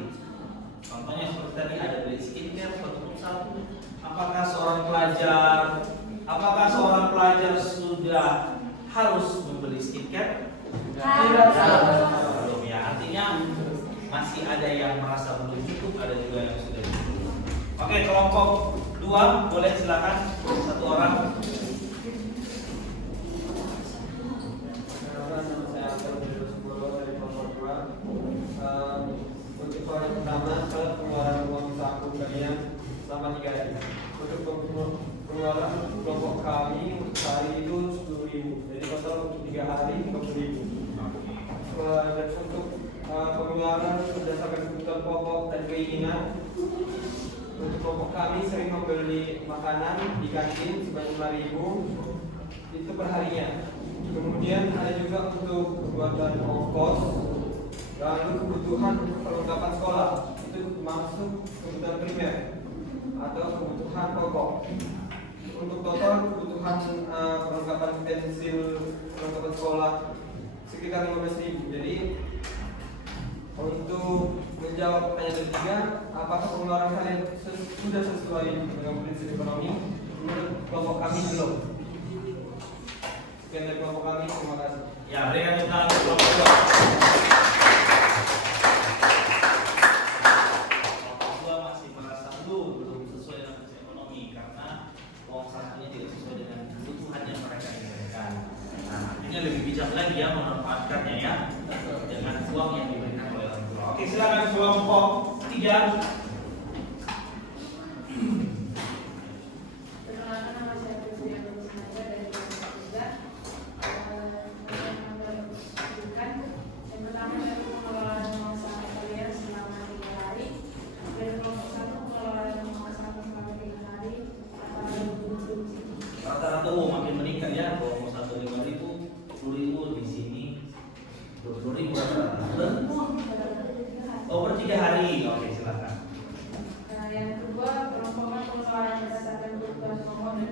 Contohnya seperti tadi ada beli skincare, sepatu futsal. Apakah seorang pelajar sudah harus membeli skincare? Belum ya. Artinya masih ada yang merasa belum cukup, ada juga yang sudah cukup. Oke, kelompok 2 boleh silakan satu orang. Nama saya Abdul dari kelompok 2. Untuk poin pertama, catat pengeluaran uang saku kalian selama 3 hari. Untuk pengeluaran kelompok kami untuk hari itu 10.000. Jadi total untuk 3 hari 50.000. Dan untuk pengeluaran berdasarkan kebutuhan pokok dan keinginan, untuk kelompok kami sering membeli makanan di kantin sebanyak 5.000 itu perharinya. Kemudian ada juga untuk kebutuhan ongkos, lalu kebutuhan untuk perlengkapan sekolah itu masuk kebutuhan primer atau kebutuhan pokok. Untuk total kebutuhan perlengkapan pensil perlengkapan sekolah sekitar 15.000. Jadi untuk menjawab pertanyaan ketiga, apakah pengeluaran kalian sudah sesuai dengan prinsip ekonomi? Menurut kelompok kami belum. Sekian dari kelompok kami, terima kasih. Ya, berikan tepuk tangan untuk kelompok 2. Kelompok 2 masih merasa belum sesuai dengan prinsip ekonomi karena uang sakunya tidak sesuai dengan kebutuhan yang mereka inginkan. Nah, artinya lebih bijak lagi ya memanfaatkannya ya dengan uang yang diberikan oleh orang tua. Oke, silakan kelompok 3. Perkenalkan, nama saya Putri Abdul Senaja dari kelompok 3.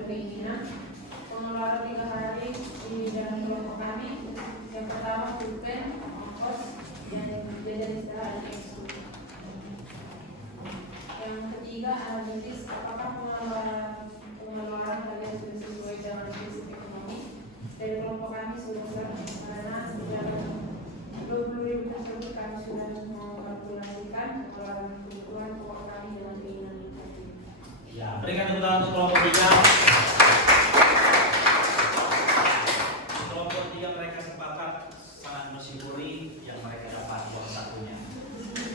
keinginan pengeluaran 3 hari di dalam kelompok kami. Yang pertama pulpen, ongkos, dan jajan istirahat dan ekskul. Yang ketiga analisis apakah pengeluaran kalian sudah sesuai dengan prinsip ekonomi. Dari kelompok kami sudah karena sejak 20.000 tersebut kami sudah mengkalkulasikan pengeluaran kebutuhan pokok kami dengan keinginan kita. Ya, berikan tepuk tangan untuk kelompok 3. Kelompok 3 mereka sepakat sangat mensyukuri yang mereka dapat uang satunya.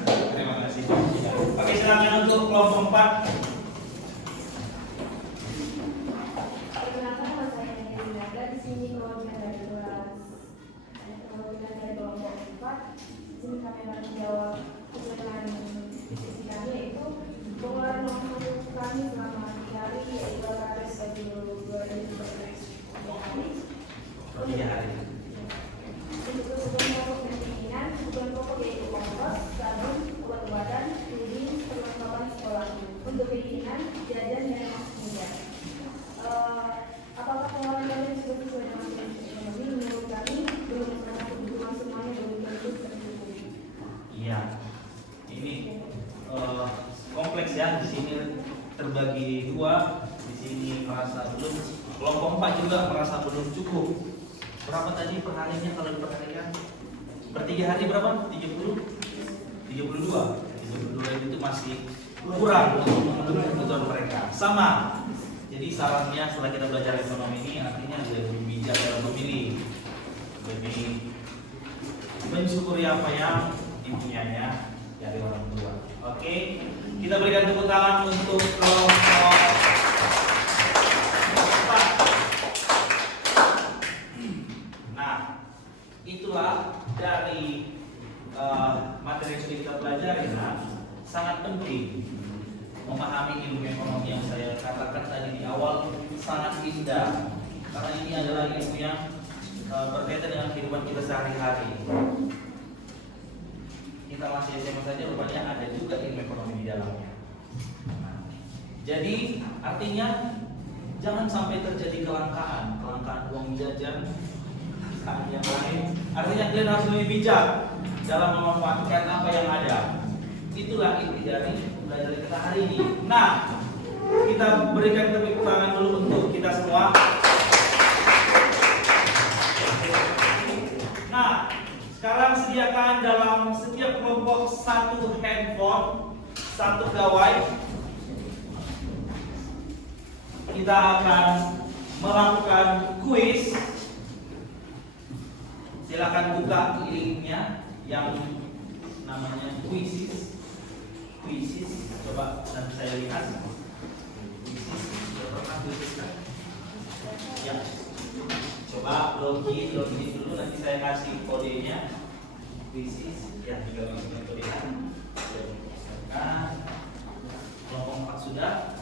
Terima kasih. Oke, silakan untuk kelompok 4. Perkenalkan nama saya Nanda. Di sini kewajiban dari kelompok 4. Di sini kami akan menjawab pertanyaan diskusi kami, yaitu pengeluaran uang kami selama 3 hari, yaitu 2.200 hari. Untuk kebutuhan pokok dan keinginan, kebutuhan pokok yaitu ongkos, sabun, obat-obatan, kuding, perlengkapan sekolah. Untuk keinginan, jajan dan maksudnya. Apakah pengeluaran kalian sudah sesuai dengan prinsip ekonomi? Menurut kami, belum, karena kebutuhan semuanya belum tentu tercukupi. Iya, ini kompleks ya. Di sini terbagi 2. Di sini merasa belum. Kelompok 4 juga merasa belum cukup. Berapa tadi perharinya kalau diperharikan? Per 3 hari berapa? 32 itu masih kurang untuk memenuhi kebutuhan mereka. Sama. Jadi sarannya setelah kita belajar ekonomi ini artinya lebih bijak dalam memilih, lebih mensyukuri apa yang dipunyainya dari orang tua. Oke, kita berikan tepuk tangan untuk kelompok 4. Nah, itulah dari materi yang sudah kita pelajari. Nah, sangat penting memahami ilmu ekonomi yang saya katakan tadi di awal, sangat indah karena ini adalah ilmu yang berkaitan dengan kehidupan kita sehari-hari. Kita masih SMA saja rupanya ada juga ilmu ekonomi di dalamnya. Jadi artinya jangan sampai terjadi kelangkaan uang jajan saat yang lain. Artinya kalian harus lebih bijak dalam memanfaatkan apa yang ada. Itulah inti dari belajar kita hari ini. Nah, kita berikan tepuk tangan dulu untuk kita semua. Nah, sekarang sediakan dalam setiap kelompok 1 handphone, 1 gawai. Kita akan melakukan kuis. Silakan buka linknya yang namanya kuisis. Coba nanti saya lihat. Ya. Coba login dulu, nanti saya kasih kodenya. Kuisis ya, juga bisa kodenya. Nah, kelompok 4 sudah.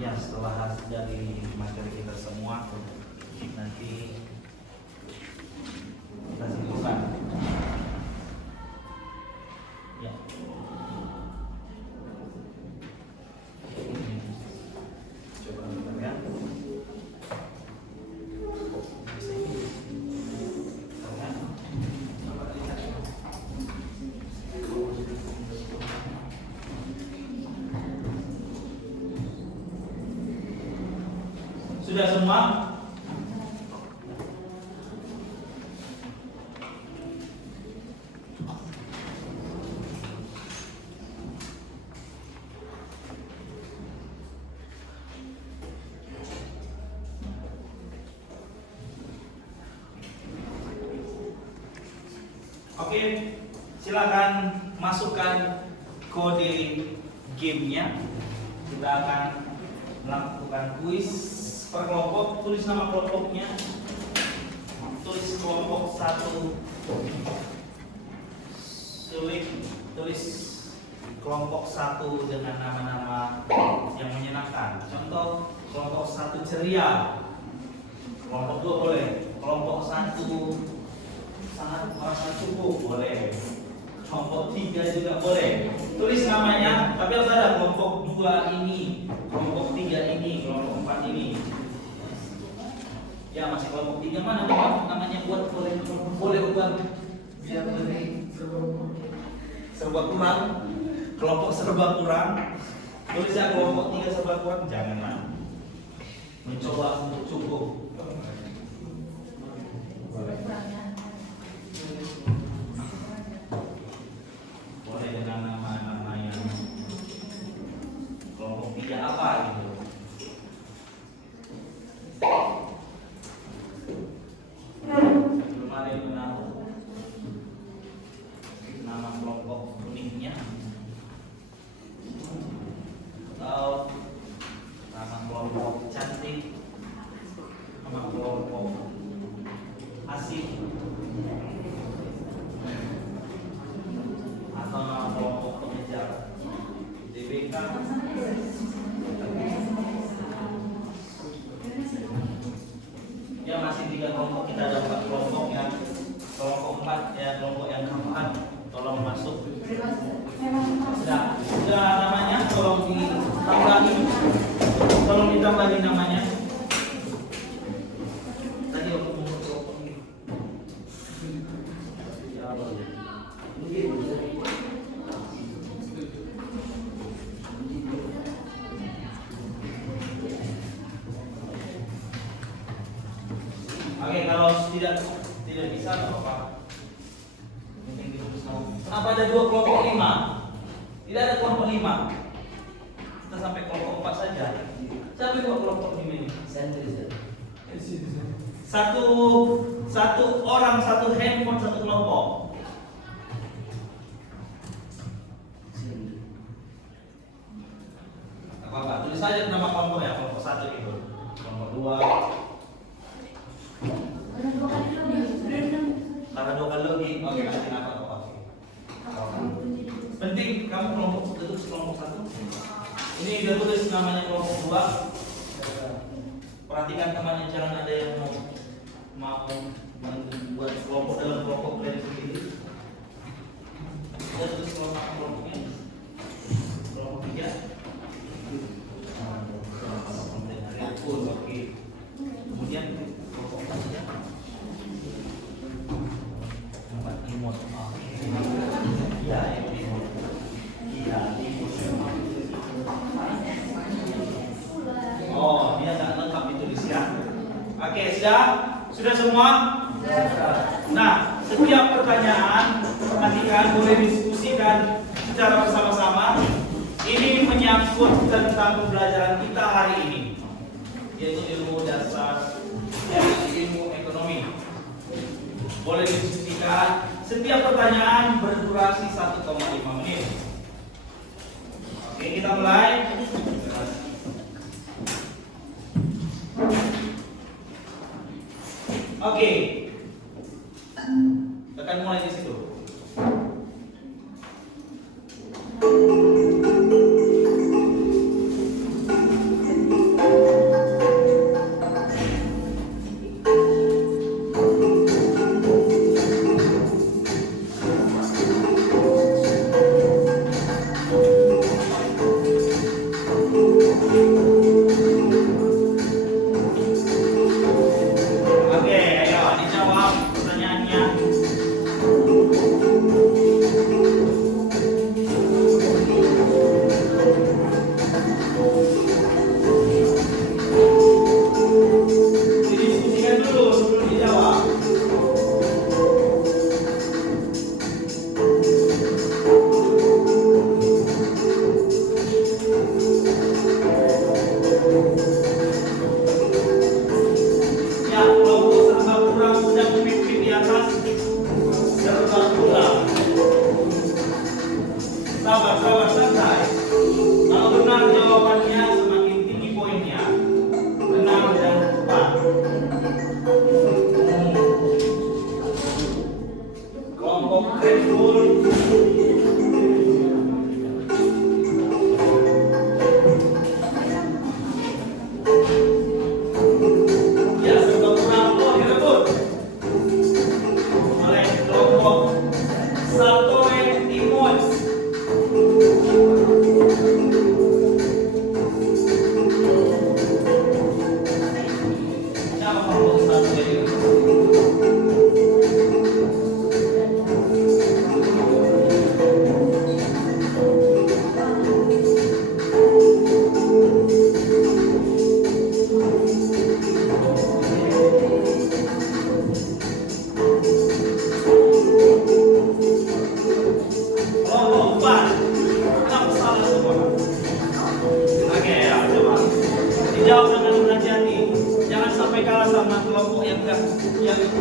Ya, setelah hasil dari materi kita semua nanti kita simpulkan. Ya. Coba bentar ya. Sudah semua? Oke, silakan masukkan kode gamenya. Kita akan melakukan kuis per kelompok. Tulis nama kelompoknya. Tulis kelompok 1. Tulis kelompok 1 dengan nama-nama yang menyenangkan. Contoh kelompok 1 ceria. Kelompok 2 boleh. Kelompok 1 sangat merasa cukup, boleh. Kelompok 3 juga boleh. Tulis namanya, tapi harus ada kelompok 2 ini, kelompok 3 ini, kelompok 4 ini. Ya masih kelompok 3 mana namanya buat boleh ubah biar lebih serba kurang. Kelompok serba kurang. Tulis ya kelompok 3 serba kurang, janganlah. Mencoba untuk cukup. Boleh dengan nama-nama yang kelompok 3 apa gitu. Belum ada yang tahu nama kelompok uniknya atau nama kelompok cantik, nama kelompok asik, atau nama kelompok pengejar DBK. Ya masih 3 kelompok, kita ada 4 kelompok yang kelompok 4 ya, kelompok yang keempat tolong masuk. Sudah namanya tolong ditambahi, tolong ditambahi namanya. Tadi aku mau kelompok ini. Ya, oke, kalau tidak bisa nggak apa-apa. Mungkin ditulis mau. Kenapa ada 2 kelompok 5? Tidak ada kelompok 5. Kita sampai kelompok 4 saja. Siapa yang buat kelompok 5 ini? Satu orang, satu handphone, satu kelompok. Apa-apa, tulis saja nama kelompok ya. Kelompok 1 itu. Kelompok 2. Karena 2 kali lagi, oke nanti apa apa. Penting kamu kelompok tulis kelompok 1. Ini udah tulis namanya kelompok 2. Perhatikan temannya, jangan ada yang mau membuat kelompok dalam kelompok kalian sendiri. Kita tulis kelompoknya. Kelompok 3. Oke. Kemudian kelompok 4 ya. Imut. Ya, imut. Iya, imut. Oh, dia nggak lengkap ditulis ya. Oke, sudah semua? Nah, setiap pertanyaan perhatikan, boleh diskusikan secara bersama-sama. Ini menyangkut tentang pembelajaran kita hari ini, yaitu ilmu dasar, ilmu ekonomi. Boleh diskusikan. Setiap pertanyaan berdurasi 1,5 menit. Oke, kita mulai. Oke. Akan mulai di situ. Oke, ayo dijawab pertanyaannya.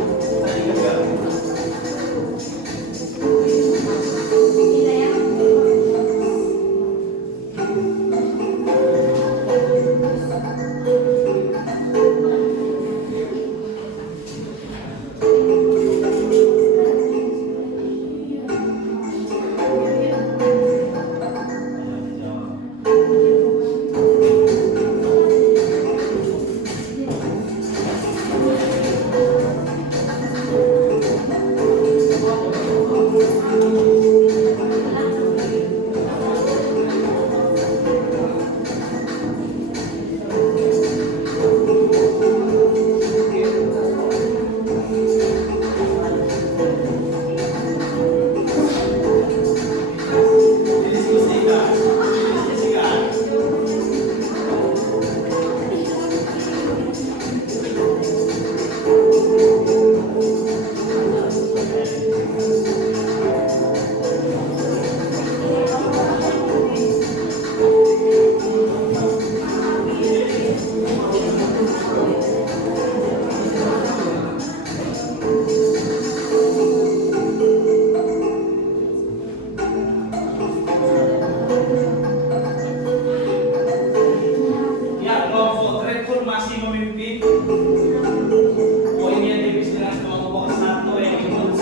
Kita ya. Ya, kelompok Rekor masih memimpin. Poinnya tipis dengan kelompok 1 yang ikut.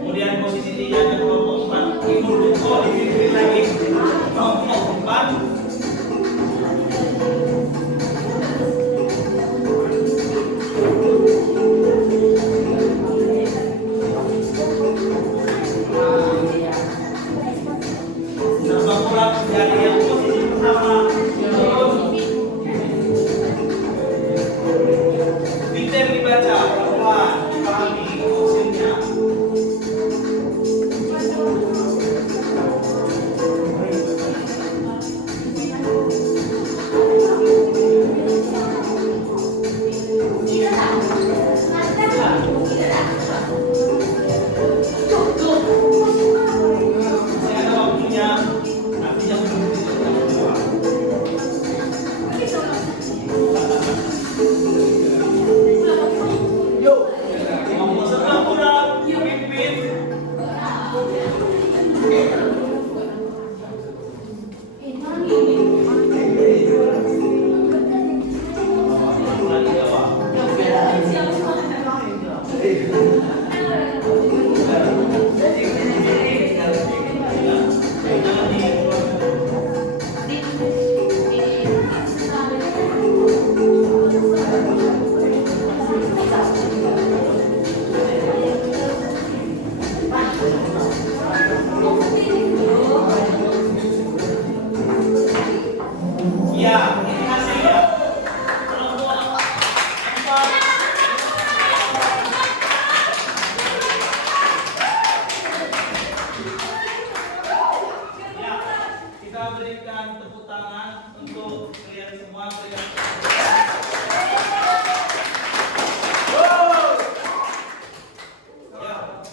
Kemudian posisi 3 ada kelompok 4 ikut. Oh, dipimpin lagi kelompok 4. Serba kurang dari yang posisi pertama. Detail dibaca, pelan-pelan, dipahami maksudnya. Masih ada waktunya, artinya belum bisa. Kelompok serba kurang, pimpin. Lagi jawab. Jangan Ya, ini hasilnya. Kelompok 4. Ya, kita berikan tepuk tangan untuk kalian semua. Ya,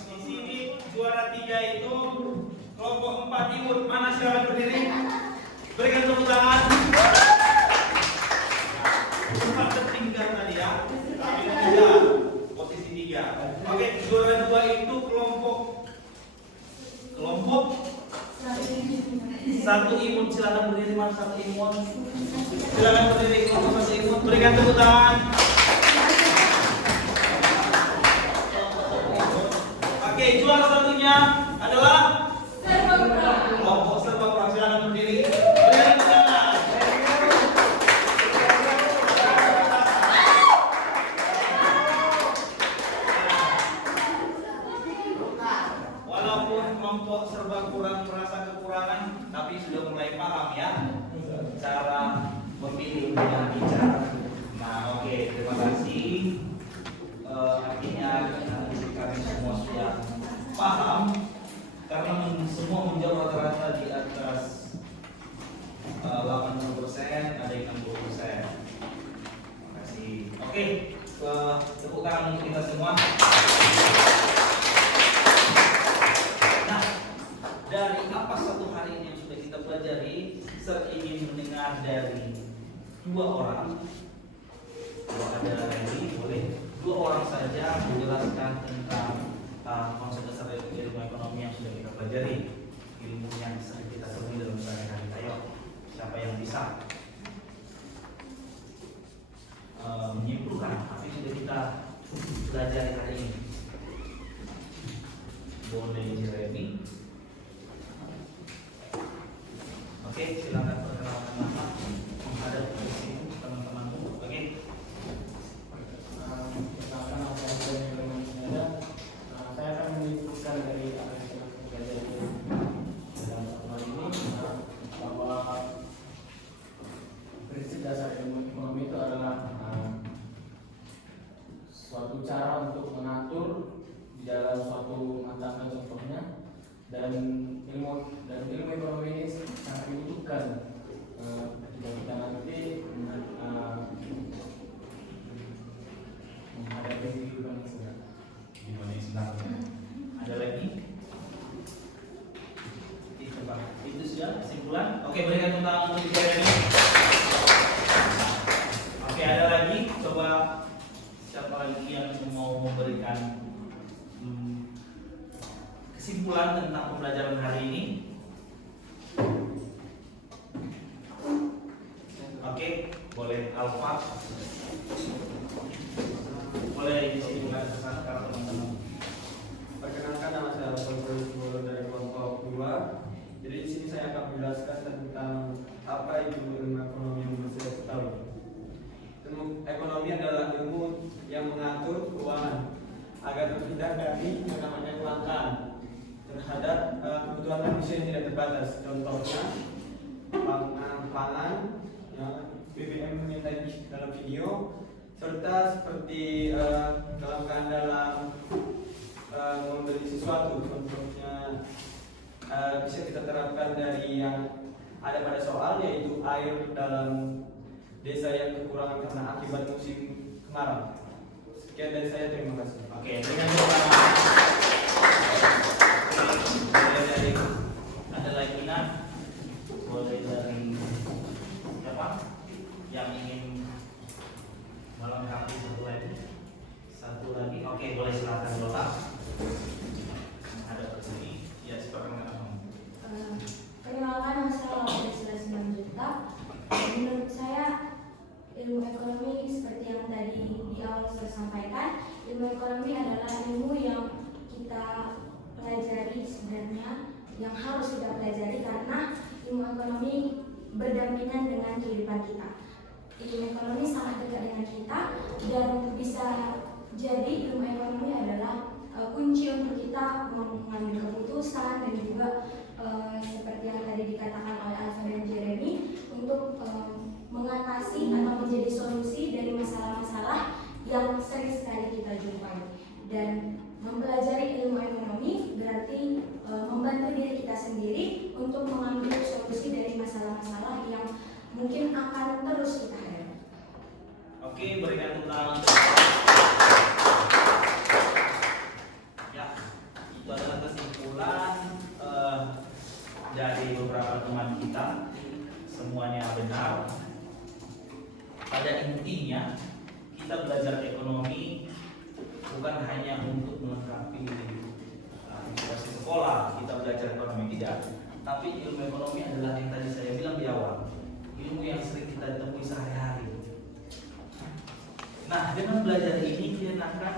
di sini juara 3 itu kelompok 4 ikut. Mana silakan berdiri? Berikan tepuk tangan. Sempat tertinggal tadi ya. Tapi tidak. Posisi 3. Oke, juara 2 itu kelompok 1 imut. Silakan berdiri. Mana 1 imut? Silakan berdiri kelompok 1 imut. Berikan tepuk tangan. Oke, juara satunya adalah kelompok serba kurang. Silakan berdiri. Berikan tepuk tangan. Walaupun kelompok serba kurang merasa kekurangan, tapi sudah mulai paham ya cara memilih dan bicara. Nah, oke, terima kasih. Artinya kami semua sudah paham karena semua menjawab rata-rata di atas 80%, ada yang 60%. Terima kasih. Oke, tepuk tangan untuk kita semua. Nah, dari apa satu hari ini yang sudah kita pelajari, saya ingin mendengar dari 2 orang. Kalau ada lagi boleh. orang saja menjelaskan tentang konsep dasar ilmu ekonomi yang sudah kita pelajari, ilmu yang sering kita temui dalam sehari-hari. Ayo, siapa yang bisa menyimpulkan apa yang sudah kita pelajari hari ini? Boleh Jeremy. Oke, silakan perkenalkan nama, menghadap ke sini teman-temanmu. Oke. Perkenalkan nama saya Jeremy Sinada. Saya akan menyimpulkan dari apa yang sudah kita pelajari dalam pertemuan ini bahwa prinsip dasar ilmu ekonomi itu adalah suatu cara untuk mengatur di dalam suatu mata angka contohnya, dan ilmu ekonomi ini sangat dibutuhkan ketika kita nanti menghadapi kehidupan yang sebenarnya. Gimana sebenarnya? Ada lagi? Itu Pak. Itu sudah kesimpulan. Oke, berikan tepuk tangan untuk Jeremy. Oke, ada lagi? Coba siapa lagi yang mau memberikan kesimpulan tentang pembelajaran hari ini? Oke, boleh Alfa. Boleh disimpulkan ke sana karena teman-teman. Perkenalkan, nama saya Alfonso dari kelompok 2. Jadi di sini saya akan menjelaskan tentang apa itu ilmu ekonomi yang belum saya ketahui. Ilmu ekonomi adalah ilmu yang mengatur keuangan agar terhindar dari yang namanya kelangkaan terhadap kebutuhan manusia yang tidak terbatas. Contohnya pangan, BBM yang tadi dalam video, serta seperti kelangkaan dalam membeli sesuatu. Contohnya bisa kita terapkan dari yang ada pada soal, yaitu air dalam desa yang kekurangan karena akibat musim kemarau. Sekian dari saya, terima kasih. Oke, dengan pertama. Boleh dari ada lagi nak? Boleh dari siapa yang ingin melengkapi satu lagi? Satu lagi. Oke, boleh silakan Dota. Ada ke sini. Ya, seperti Perkenalkan, nama saya Laura Simanjuntak. Menurut saya ilmu ekonomi seperti yang tadi di awal saya sampaikan, ilmu ekonomi adalah ilmu yang kita pelajari sebenarnya, yang harus kita pelajari karena ilmu ekonomi berdampingan dengan kehidupan kita. Ilmu ekonomi sangat dekat dengan kita dan bisa jadi ilmu ekonomi adalah kunci untuk kita mengambil keputusan dan juga seperti yang tadi dikatakan oleh Alfa dan Jeremy untuk mengatasi atau menjadi solusi dari masalah-masalah yang sering sekali kita jumpai. Dan mempelajari ilmu ekonomi berarti membantu diri kita sendiri untuk mengambil solusi dari masalah-masalah yang mungkin akan terus kita hadapi. Oke, berikan tepuk tangan. Ya, itu adalah kesimpulan dari beberapa teman kita. Semuanya benar. Pada intinya, kita belajar ekonomi bukan hanya untuk melengkapi situasi sekolah, kita belajar ekonomi tidak. Tapi ilmu ekonomi adalah yang tadi saya bilang di awal, ilmu yang sering kita temui sehari-hari. Nah, dengan belajar ini kalian akan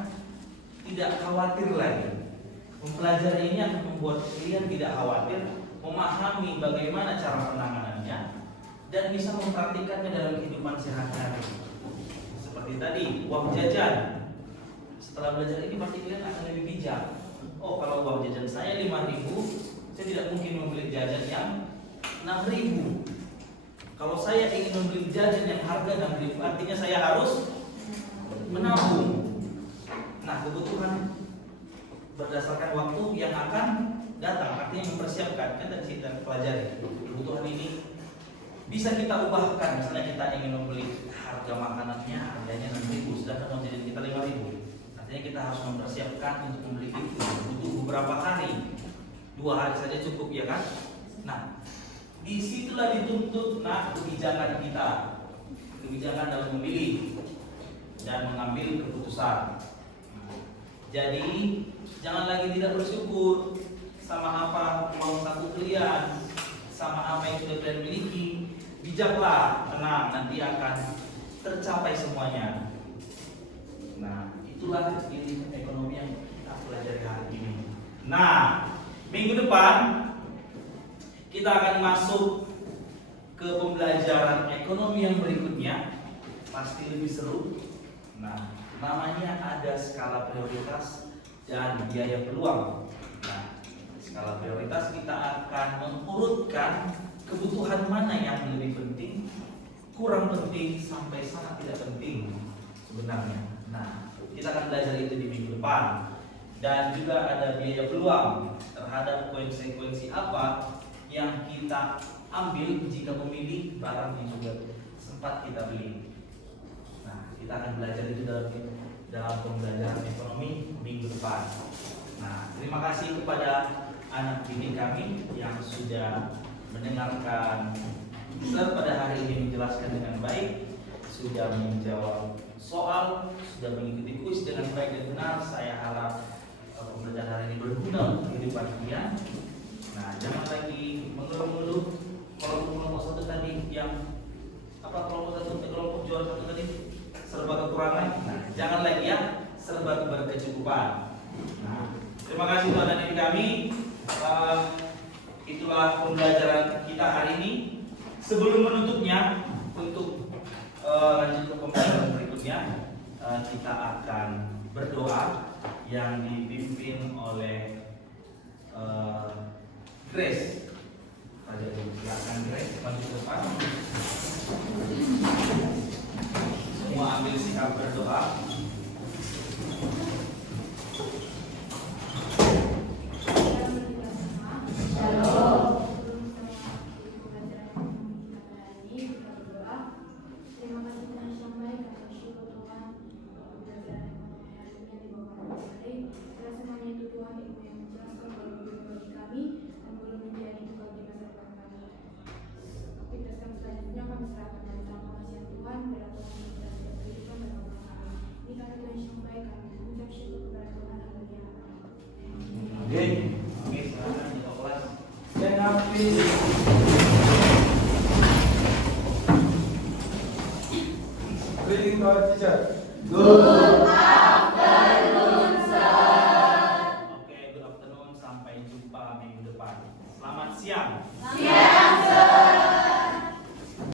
tidak khawatir lagi. Mempelajari ini akan membuat kalian tidak khawatir, memahami bagaimana cara penanganannya, dan bisa mempraktikannya dalam kehidupan sehari-hari. Seperti tadi, uang jajan. Setelah belajar ini pasti kalian akan lebih bijak. Oh, kalau uang jajan saya 5.000, saya tidak mungkin membeli jajan yang 6.000. Kalau saya ingin membeli jajan yang harga 6.000, artinya saya harus menabung. Nah, kebutuhan berdasarkan waktu yang akan datang, artinya mempersiapkan. Kan tadi kita pelajari kebutuhan ini bisa kita ubahkan. Misalnya kita ingin membeli harga makanannya harganya 6.000, sedangkan uang jajan kita 5.000. Artinya kita harus mempersiapkan untuk membeli itu butuh beberapa hari. 2 hari saja cukup, ya kan? Nah, disitulah dituntut kebijakan kita, kebijakan dalam memilih. dan mengambil keputusan. Jadi jangan lagi tidak bersyukur sama apa uang saku kalian, sama apa yang sudah kalian miliki. Bijaklah, tenang, nanti akan tercapai semuanya. Nah, itulah ilmu ekonomi yang kita pelajari hari ini. Nah, minggu depan kita akan masuk ke pembelajaran ekonomi yang berikutnya. Pasti lebih seru. Nah, namanya ada skala prioritas dan biaya peluang. Nah, skala prioritas kita akan mengurutkan kebutuhan mana yang lebih penting, kurang penting, sampai sangat tidak penting sebenarnya. Nah, kita akan belajar itu di minggu depan. Dan juga ada biaya peluang terhadap konsekuensi apa yang kita ambil jika memilih barang yang sudah sempat kita beli. Nah, kita akan belajar itu dalam pembelajaran ekonomi minggu depan. Nah, terima kasih kepada anak didik kami yang sudah mendengarkan Mister pada hari ini menjelaskan dengan baik, sudah menjawab soal, sudah mengikuti kuis dengan baik dan benar. Saya harap pembelajaran hari ini berguna untuk kehidupan kalian. Nah, jangan lagi mengeluh-ngeluh kelompok satu tadi yang kelompok juara satu tadi serba kekurangan. Nah, jangan lagi ya, serba berkecukupan. Nah, terima kasih untuk anak didik kami. Itulah pembelajaran kita hari ini. Sebelum menutupnya, untuk lanjut ke pembelajaran berikutnya, kita akan berdoa yang dipimpin oleh Grace. Silakan Grace maju ke depan. Semua ambil sikap berdoa. Reading to our teacher. Good